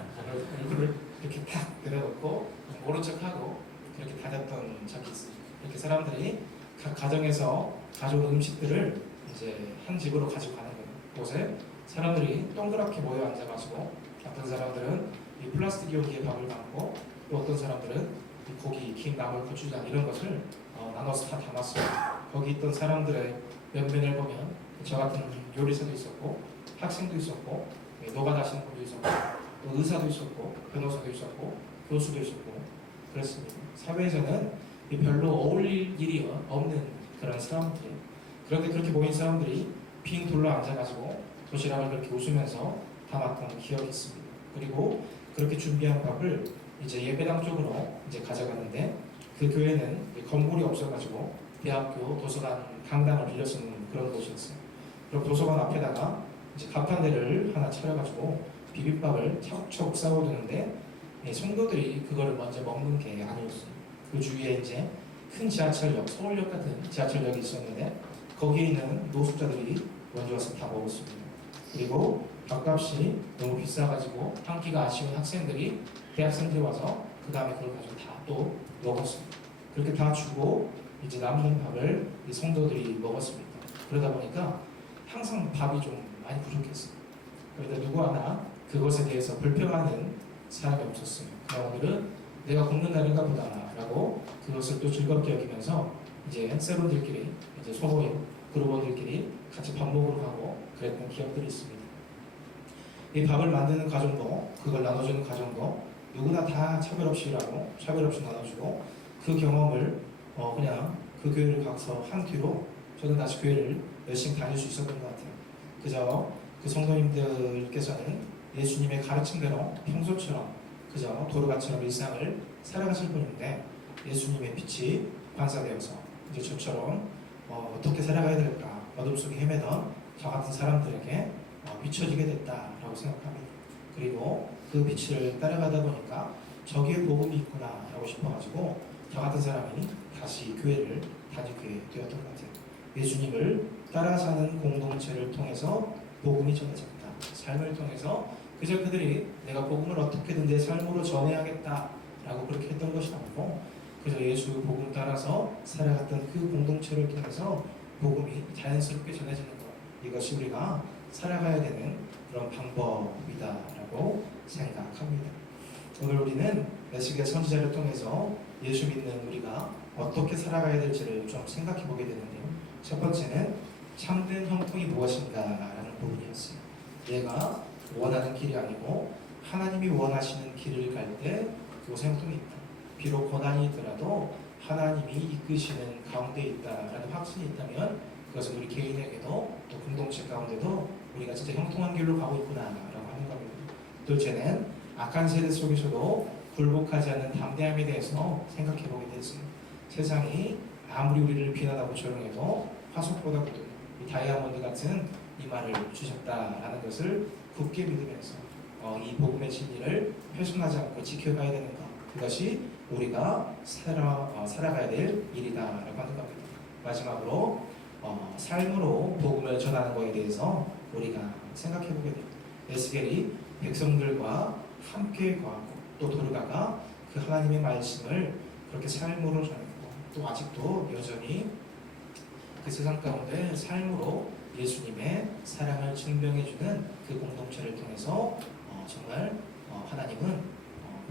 얼굴을 이렇게 탁 내려놓고 모른 척하고 그렇게 다녔던 적이 있어요. 이렇게 사람들이 각 가정에서 가져온 음식들을 이제 한 집으로 가지고 가는 거예요. 곳에 사람들이 동그랗게 모여 앉아가지고 어떤 사람들은 이 플라스틱 용기에 밥을 담고 또 어떤 사람들은 이 고기, 김, 나물, 고추장 이런 것을 나눠서 다 담았어요. 거기 있던 사람들의 면면을 보면 저 같은 요리사도 있었고 학생도 있었고 노가다하시는 분도 있었고 또 의사도 있었고 변호사도 있었고 교수도 있었고 그랬습니다. 사회에서는 별로 어울릴 일이 없는 그런 사람들이에요. 그런데 그렇게 모인 사람들이 빙 둘러 앉아가지고 도시락을 그렇게 웃으면서 담았던 기억이 있습니다. 그리고 그렇게 준비한 밥을 이제 예배당 쪽으로 이제 가져갔는데 그 교회는 건물이 없어가지고 대학교 도서관 강당을 빌려 쓰는 그런 곳이었어요. 그럼 도서관 앞에다가 이제 갑판대를 하나 차려가지고 비빔밥을 차곡차곡 쌓아두는데 성도들이 그거를 먼저 먹는 게 아니었어요. 그 주위에 이제 큰 지하철역, 서울역 같은 지하철역이 있었는데 거기에 있는 노숙자들이 먼저 와서 다 먹었습니다. 그리고 밥값이 너무 비싸가지고 한 끼가 아쉬운 학생들이 대학생들이 와서 그 다음에 그걸 가지고 다 또 먹었습니다. 그렇게 다 주고 이제 남는 밥을 이 성도들이 먹었습니다. 그러다 보니까 항상 밥이 좀 많이 부족했어요. 그런데 누구 하나 그것에 대해서 불평하는 사람이 없었어요. 그러나 오늘은 내가 굶는 날인가 보다라고 그것을 또 즐겁게 여기면서 이제 세로들끼리 이제 소모임 그루버들끼리 같이 밥 먹으러 가고 그랬던 기억들이 있습니다. 이 밥을 만드는 과정도 그걸 나눠주는 과정도 누구나 다 차별 없이 일하고 차별 없이 나눠주고 그 경험을 그냥 그 교회를 가서 한 뒤로 저는 다시 교회를 열심히 다닐 수 있었던 것 같아요. 그저 그 성도님들께서는 예수님의 가르침대로 평소처럼 그저 도르가처럼 일상을 살아가실 분인데 예수님의 빛이 반사되어서 이제 저처럼 어떻게 살아가야 될까 어둠 속에 헤매던 저 같은 사람들에게 비춰지게 됐다라고 생각합니다. 그리고 그 빛을 따라가다 보니까 저기에 복음이 있구나 라고 싶어가지고 저 같은 사람이 다시 교회를 다니게 되었던 것 같아요. 예수님을 따라 사는 공동체를 통해서 복음이 전해졌다. 삶을 통해서 그저 그들이 내가 복음을 어떻게든 내 삶으로 전해야겠다라고 그렇게 했던 것이 아니고 그저 예수 복음 따라서 살아갔던 그 공동체를 통해서 복음이 자연스럽게 전해지는 것. 이것이 우리가 살아가야 되는 그런 방법이다라고 생각합니다. 오늘 우리는 메시게 선지자를 통해서 예수 믿는 우리가 어떻게 살아가야 될지를 좀 생각해 보게 되는데요. 첫 번째는 참된 형통이 무엇인가라는 부분이었어요. 얘가 원하는 길이 아니고 하나님이 원하시는 길을 갈 때 그곳에 형통이 있다. 비록 고난이 있더라도 하나님이 이끄시는 가운데 있다라는 확신이 있다면 그것은 우리 개인에게도 또 공동체 가운데도 우리가 진짜 형통한 길로 가고 있구나라고 하는 겁니다. 둘째는 악한 세대 속에서도 굴복하지 않는 담대함에 대해서 생각해 보게 됐어요. 세상이 아무리 우리를 비난하고 조롱해도 화석보다 고든 이 다이아몬드 같은 이마를 주셨다라는 것을 굳게 믿으면서 이 복음의 진리를 훼손하지 않고 지켜가야 되는 것, 그것이 우리가 살아가야 될 일이다라고 하는 겁니다. 마지막으로 삶으로 복음을 전하는 것에 대해서 우리가 생각해 보게 됩니다. 에스겔이 백성들과 함께 거하고 또 도르가가 그 하나님의 말씀을 그렇게 삶으로 전했고 또 아직도 여전히 그 세상 가운데 삶으로 예수님의 사랑을 증명해주는 그 공동체를 통해서 정말 하나님은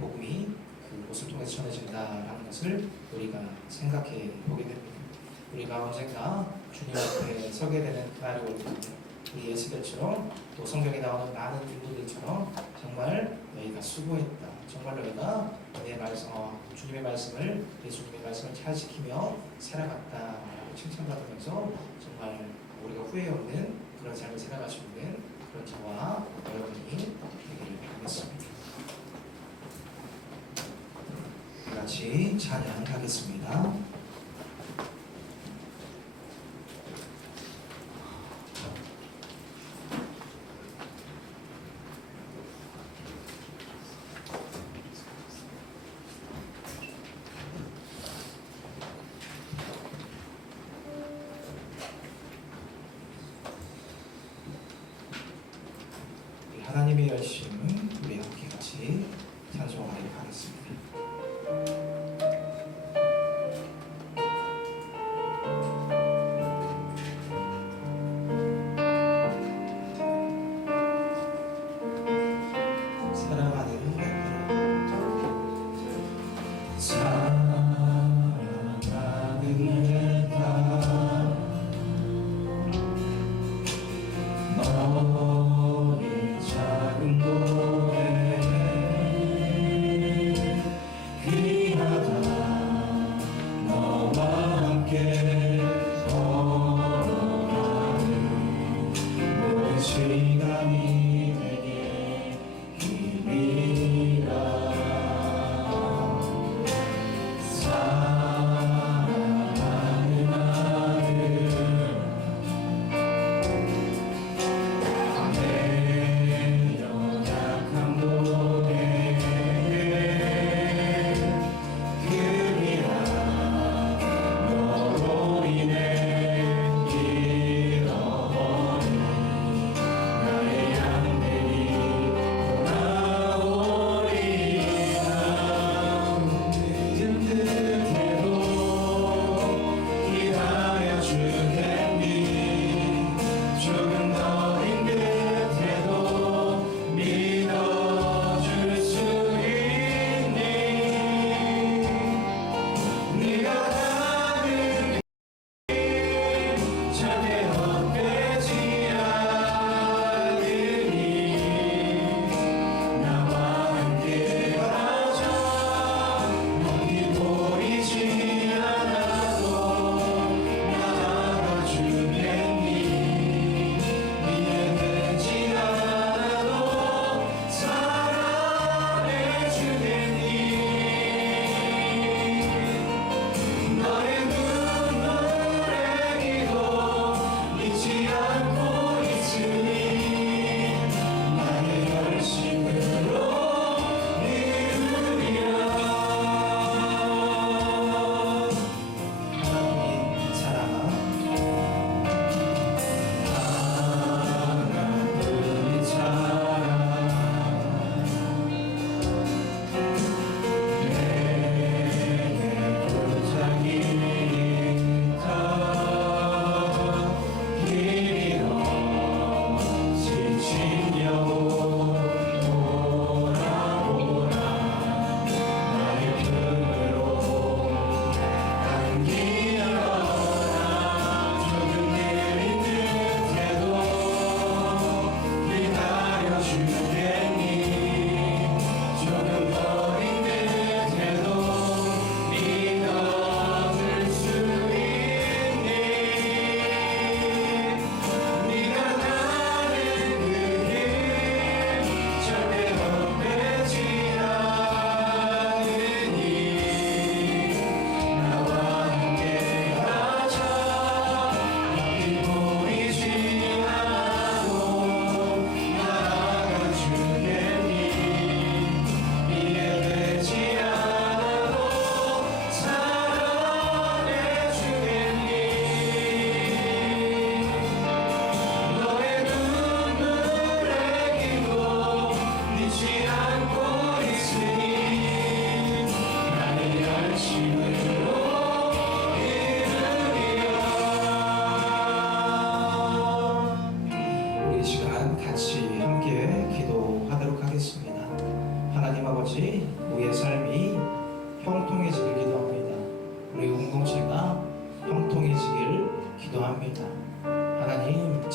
복음이 그곳을 통해서 전해진다라는 것을 우리가 생각해 보게 됩니다. 우리가 언젠가 주님 앞에 서게 되는 그날이 올 텐데 우리 에스겔처럼 또 성경에 나오는 많은 인물들처럼 정말 너희가 수고했다. 정말 너희가 주님의 말씀을 예수님의 말씀을 잘 지키며 살아갔다라고 칭찬받으면서 정말 우리가 후회 없는 그런 삶을 살아갈 수 있는 그런 저와 여러분이 되기를 바라겠습니다. 같이 찬양하겠습니다. 하나님의 열심 우리 함께 같이 찬송하도록 하겠습니다. 사랑하는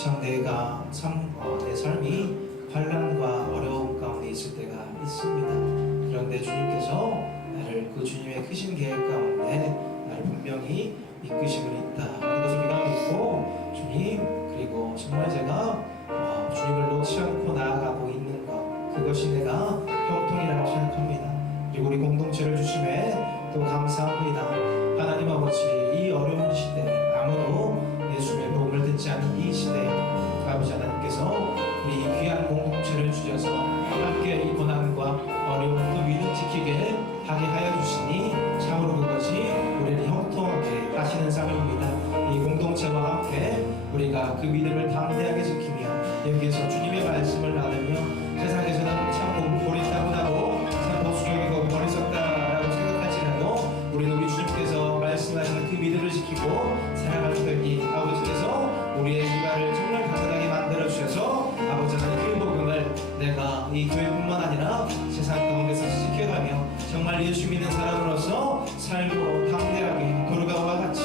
참 내 삶이 환난과 어려움 가운데 있을 때가 있습니다. 그런데 주님께서 나를 그 주님의 크신 계획 가운데 나를 분명히 이끄심을 있다 하는 것을 우리가 믿고 주님, 그리고 정말 제가 주님을 놓지 않고 나아가고 있는 것, 그것이 내가 형통이라고 생각합니다. 그리고 우리 공동체를 주심에 또 감사합니다. 하나님 아버지, 이 어려운 시대, 아무도 예수님의 복음을 듣지 않는 이 시대, 아버지 하나님께서 우리 이 귀한 공동체를 주셔서 함께 이 고난과 어려움, 그 믿음 지키게 하게 하여 주시니 참으로 그것이 우리를 형통하게 하시는 사명입니다. 이 공동체와 함께 우리가 그 믿음을 담대하게 지키며 여기에서 주님의 말씀을 나누며 세상에서는 참 고리타분하고 참 보수적이고 어리석다라고 생각할지라도 우리는 우리 주님께서 말씀하시는 그 믿음을 지키고 살아갈 때니 아버지께서 우리의 기반을 정말 가난하게 만들어 주셔서 아버지 하나님 그 복음을 내가 이 교회뿐만 아니라 세상 가운데서 지켜가며 정말 예수 믿는 사람으로서 삶으로 담대하게 도르가와 같이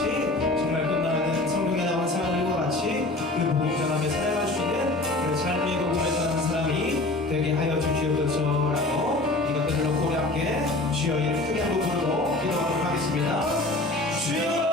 정말 끝나는 성경에 나온 사람들과 같이 그 복음 전함에 살아갈 수 있는 그 삶의 복음에 전하는 사람이 되게 하여 주시옵소서라고 이것들을 놓고 우리 함께 주여 이름 크게 한번 부르고 기도하도록 하겠습니다. 주여!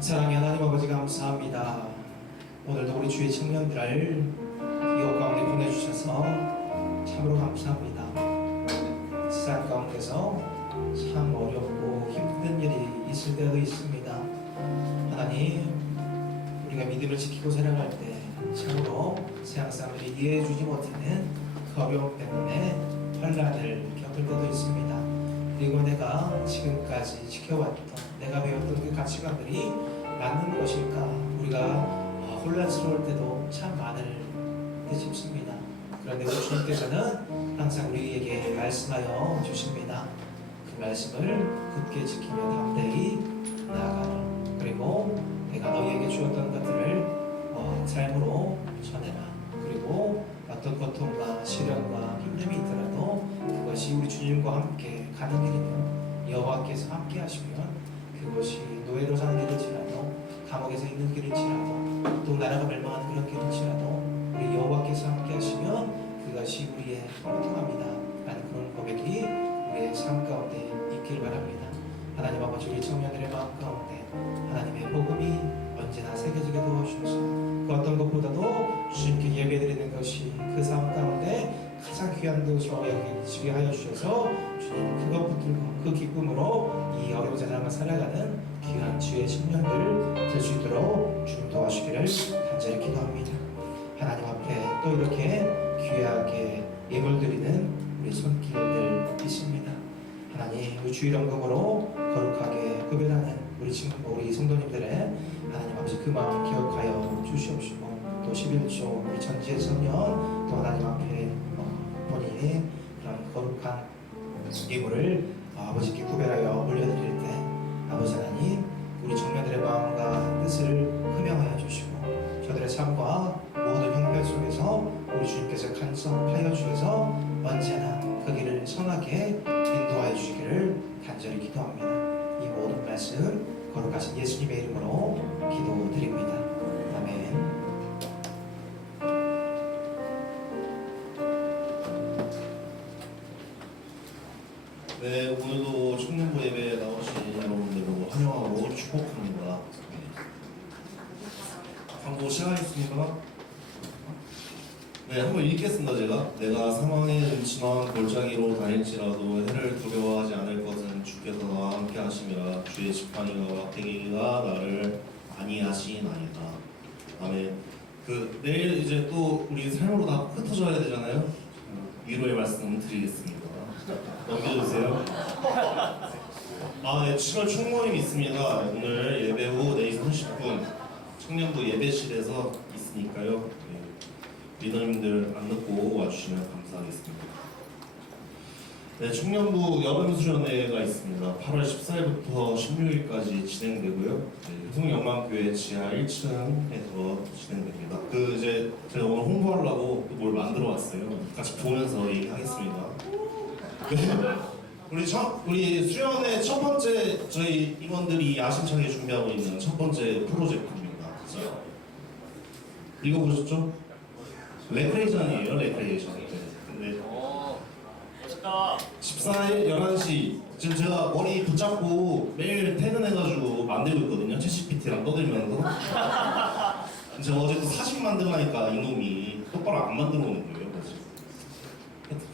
사랑의 하나님 아버지 감사합니다. 오늘도 우리 주의 청년들을 이곳 가운데 보내주셔서 참으로 감사합니다. 세상 가운데서 참 어렵고 힘든 일이 있을 때도 있습니다. 하나님, 우리가 믿음을 지키고 살아갈 때 참으로 세상 사람들이 이해해주지 못하는 그 어려움 때문에 환난을 겪을 때도 있습니다. 그리고 내가 지금까지 지켜왔던 내가 배웠던 그 가치관들이 맞는 것일까? 우리가 혼란스러울 때도 참 많을 듯 싶습니다. 그런데 우리 주님께서는 항상 우리에게 말씀하여 주십니다. 그 말씀을 굳게 지키며 담대히 나아가라. 그리고 내가 너희에게 주었던 것들을 삶으로 전해라. 그리고 어떤 고통과 시련과 힘듦이 있더라도 그것이 우리 주님과 함께 가는 길이며 여호와께서 함께 하시면 그것이 노예로 사는 길일지라도 감옥에서 있는 길일지라도 또 나라가 멸망하는 그런 길일지라도 우리 여호와께서 함께 하시면 그것이 우리의 형통합니다 라는 그런 고백이 우리의 삶 가운데 있길 바랍니다. 하나님 아버지, 우리 청년들의 마음 가운데 하나님의 복음이 언제나 새겨지게 도와주셔서 그 어떤 것보다도 주님께 예배드리는 것이 그 삶 가운데 가장 귀한 것으로 여기지게 하여 주셔서 주님 그것 붙들고 그 기쁨으로 이 어려운 세상을 살아가는 귀한 주의 청년들 될 수 있도록 주님 도와주기를 간절히 기도합니다. 하나님 앞에 또 이렇게 귀하게 예물 드리는 우리 손길들 있습니다. 하나님, 우리 주일원금으로 거룩하게 구별하는 우리 성도님들의 하나님 아버지 그 마음 기억하여 주시옵시고 또 11조 우리 전지의 성령 또 하나님 앞에 본인의 그런 거룩한 예물을 아버지께 구별하여 올려드릴 때 아버지 하나님 우리 청년들의 마음과 뜻을 흠명하여 주시고 저들의 삶과 모든 형편 속에서 우리 주님께서 간섭하여 주셔서 언제나 그 길을 선하게 인도하여 주시기를 간절히 기도합니다. 이 모든 말씀 거룩하신 예수님의 이름으로 기도드립니다. 아멘. 네, 오늘도 청년부 예배에 나오신 여러분들을 환영하고 축복합니다. 광고 시작하겠습니다. 네, 한번 읽겠습니다. 내가 사망의 음침한 골짜기로 다닐지라도 해를 두려워하지 않을 것은 주께서 나와 함께 하심이라. 주의 지팡이와 막대기가 나를 안위하시나이다. 아멘. 내일 이제 또 우리 삶으로 다 흩어져야 되잖아요. 위로의 말씀 드리겠습니다. 넘겨주세요. 네, 7월 총모임이 있습니다. 오늘 예배 후 4시 30분 청년부 예배실에서 있으니까요. 리더님들 안 늦고 와주시면 감사하겠습니다. 네, 청년부 여름 수련회가 있습니다. 8월 14일부터 16일까지 진행되고요. 네, 효성영광교회 지하 1층에서 진행됩니다. 이제 제가 오늘 홍보하려고 뭘 만들어 왔어요. 같이 보면서 얘기하겠습니다. 우리 수련회 첫 번째 저희 임원들이 야심차게 준비하고 있는 첫 번째 프로젝트입니다. 자, 읽어보셨죠? 레크레이션이에요, 레크레이션. 근데 14일 11시 지금 제가 머리 붙잡고 매일 퇴근해가지고 만들고 있거든요. 챗GPT랑 떠들면서. 제가 어제 또 사진 만들라니까 이놈이 똑바로 안 만들어 오는 거예요.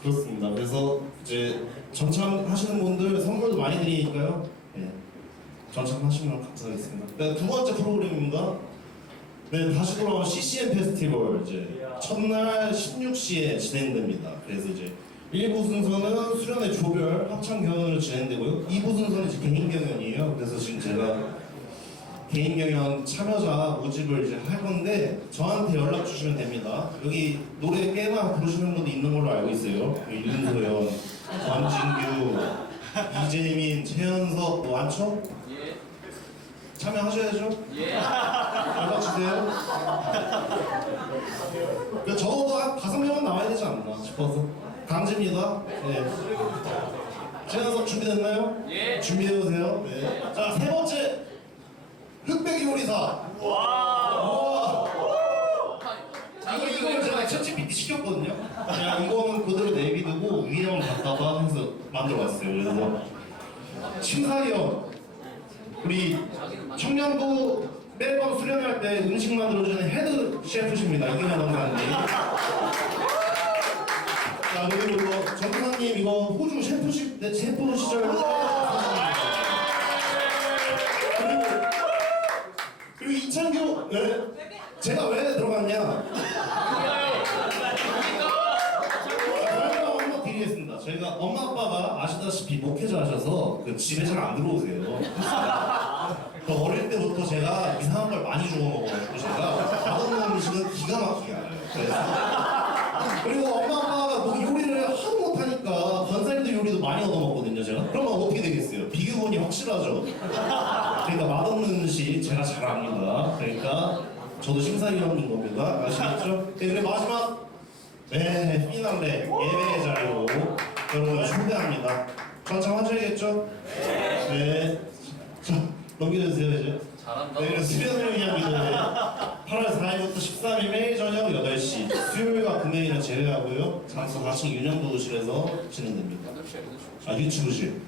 그렇습니다. 그래서 이제 전참하시는 분들 선물도 많이 드리니까요. 네, 전참하시면 감사하겠습니다. 두 번째 프로그램입니다. 네, 다시 돌아온 CCM 페스티벌 이제 첫날 16시에 진행됩니다. 그래서 이제 1부 순서는 수련회 조별 합창 경연으로 진행되고요. 2부 순서는 이제 개인 경연이에요. 그래서 지금 제가 개인 경연 참여자 모집을 이제 할 건데 저한테 연락 주시면 됩니다. 여기 노래 꽤나 부르시는 분도 있는 걸로 알고 있어요. 윤소연, 권진규, 이재민, 최현석 많죠? 예. 참여하셔야죠? 예. 연락 주세요. 적어도 한 5명은 나와야 되지 않나 싶어서 강제입니다. 네. 최현석 준비됐나요? 예. 준비해보세요. 네. 자, 세 번째 흑백 요리사. 와. 이걸 제가 챗GPT 시켰거든요. 그냥 이거는 그대로 내비두고 위에만 갖다가 해서 만들어봤어요. 그래서 심사위원 우리 청년부 매번 수련할 때 음식 만들어주는 헤드 셰프십니다. 이경현 원장님. 자, 그리고 이거 전사님 이거 호주 셰프 시절 그리고 이창규. 네. 제가 왜 들어갔냐? 설명 한번 드리겠습니다. 저희가 엄마 아빠가 아시다시피 목회자 하셔서 집에 잘 안 들어오세요. 어릴 때부터 제가 이상한 걸 많이 주워 먹어가지고 제가 맛없는 음식은 기가 막히게 알아요. 그래서 그리고 엄마 아빠가 뭐 요리를 하도 못하니까 건살도 요리도 많이 얻어먹거든요. 제가 그러면 어떻게 되겠어요? 비교군이 확실하죠. 그러니까 맛없는 음식 제가 잘 압니다. 그러니까 저도 심사위원인 겁니다. 아시겠죠? 네, 그리고 마지막 피날레 예배의 자리로 여러분을 초대합니다. 전참하셔야겠죠? 네. 자, 넘겨주세요 이제. 잘한다. 네, 그래서 수련을 위한 기도회 8월 4일부터 13일 매일 저녁 8시 수요일과 금요일은 제외하고요. 장소 4층 윤영도실에서 진행됩니다. 유치부실.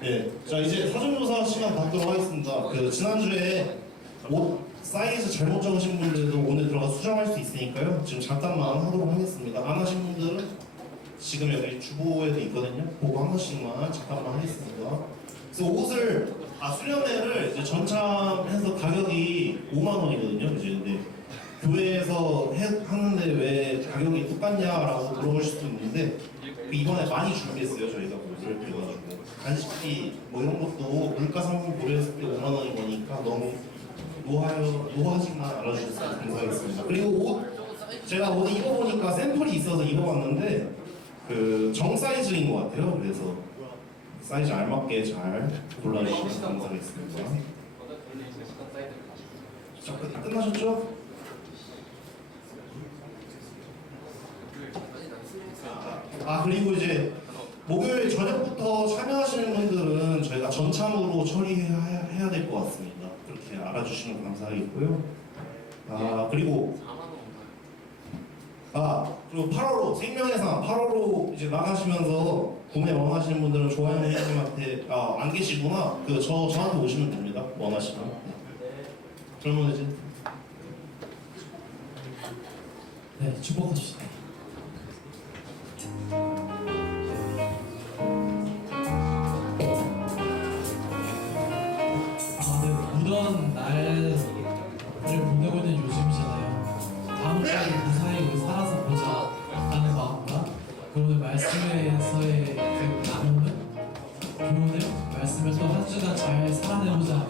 네, 자 이제 사전조사 시간 갖도록 하겠습니다. 지난주에 옷 사이즈 잘못 적으신 분들도 오늘 들어가 수정할 수 있으니까요. 지금 잠깐만 하도록 하겠습니다. 안 하신 분들은 지금 여기 주보에도 있거든요. 그거 한 번씩만 잠깐만 하겠습니다. 그래서 옷을 수련회를 이제 전참해서 가격이 5만 원이거든요. 이제 근데 교회에서 하는데 왜 가격이 똑같냐라고 물어보실 수도 있는데 이번에 많이 준비했어요. 저희가 옷을 그래가지고 간식비 뭐 이런 것도 물가 상품 고려했을 때 5만 원인 거니까 너무 노하지만 알아주셔서 감사하겠습니다. 그리고 옷 제가 오늘 입어보니까 샘플이 있어서 입어봤는데 그 정 사이즈인 것 같아요. 그래서 사이즈 알맞게 잘 골라주시면 감사하겠습니다. 자, 끝나셨죠? 그리고 이제 목요일 저녁부터 참여하시는 분들은 저희가 전참으로 처리해야 될 것 같습니다. 그렇게 알아주시면 감사하겠고요. 그리고 8월호 생명의상 8월호 이제 나가시면서 구매 원하시는 분들은 조아영 회장님한테 안 계시구나. 저한테 오시면 됩니다. 원하시면. 그러면 이제 네, 축복해주시죠. 무더운 날을 보내고 있는 요즘이잖아요. 다음 주에 무사히 우리 살아서 보자 라는 마음과 그러면 말씀에서의 그 교훈을 말씀을 또 한 주간 잘 살아내보자.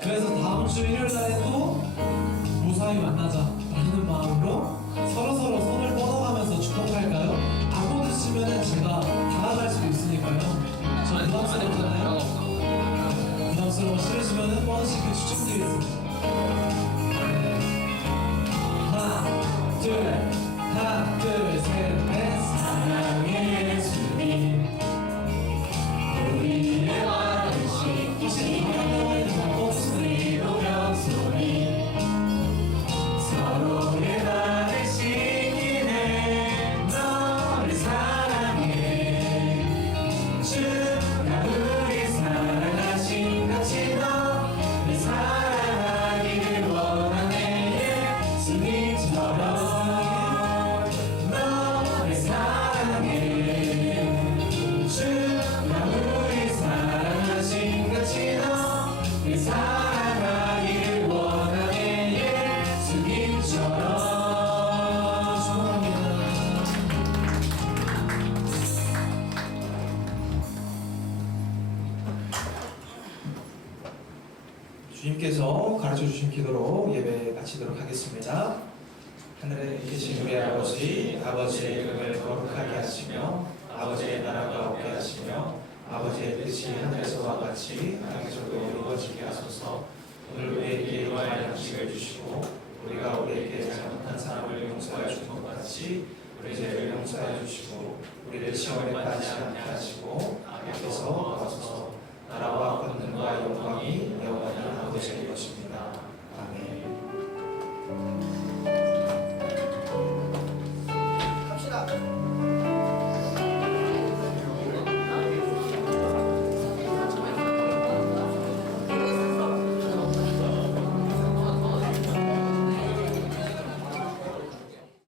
그래서 다음 주 일요일 날에 또 무사히 만나자 라는 마음으로 서로서로 손을 뻗어가면서 축복할까요? 안 뻗으시면은 제가 다가갈 수도 있으니까요. 저 부담스럽잖아요. 부담스러워 싫으시면은 뻗으시길 추천드리겠습니다. 하나, 둘, 셋, 넷. 사랑의 예수님, 우리의 마음을 씻기신 하나님의 모습이 오병소니 서로의 말을 씻기네. 너를 사랑해. 주가 우리 사랑하신 같이 너를 사랑하기를 원하네. 예수님처럼 너를 사랑해. 주가 우리 사랑하신 같이 너를 사랑하기를 원하네. 예수님처럼. 축원합니다. 주님께서 가르쳐 주신 기도로 예배 마치도록 하겠습니다. 하늘에 계신 우리 아버지의 이름을 거룩하게 하시며 아버지의 나라가 오게 하시며 아버지의 뜻이 하늘에서와 같이 땅에서도 이루어지게 하소서. 오늘 우리에게 일용할 양식을 주시고 우리가 우리에게 잘못한 사람을 용서해 준 것 같이 우리 죄를 용서해 주시고 우리를 시험에 빠지지 않게 하시고 악에서 도와주소서. 나라와 권능과 영광이 영원히 아버지의 것입니다.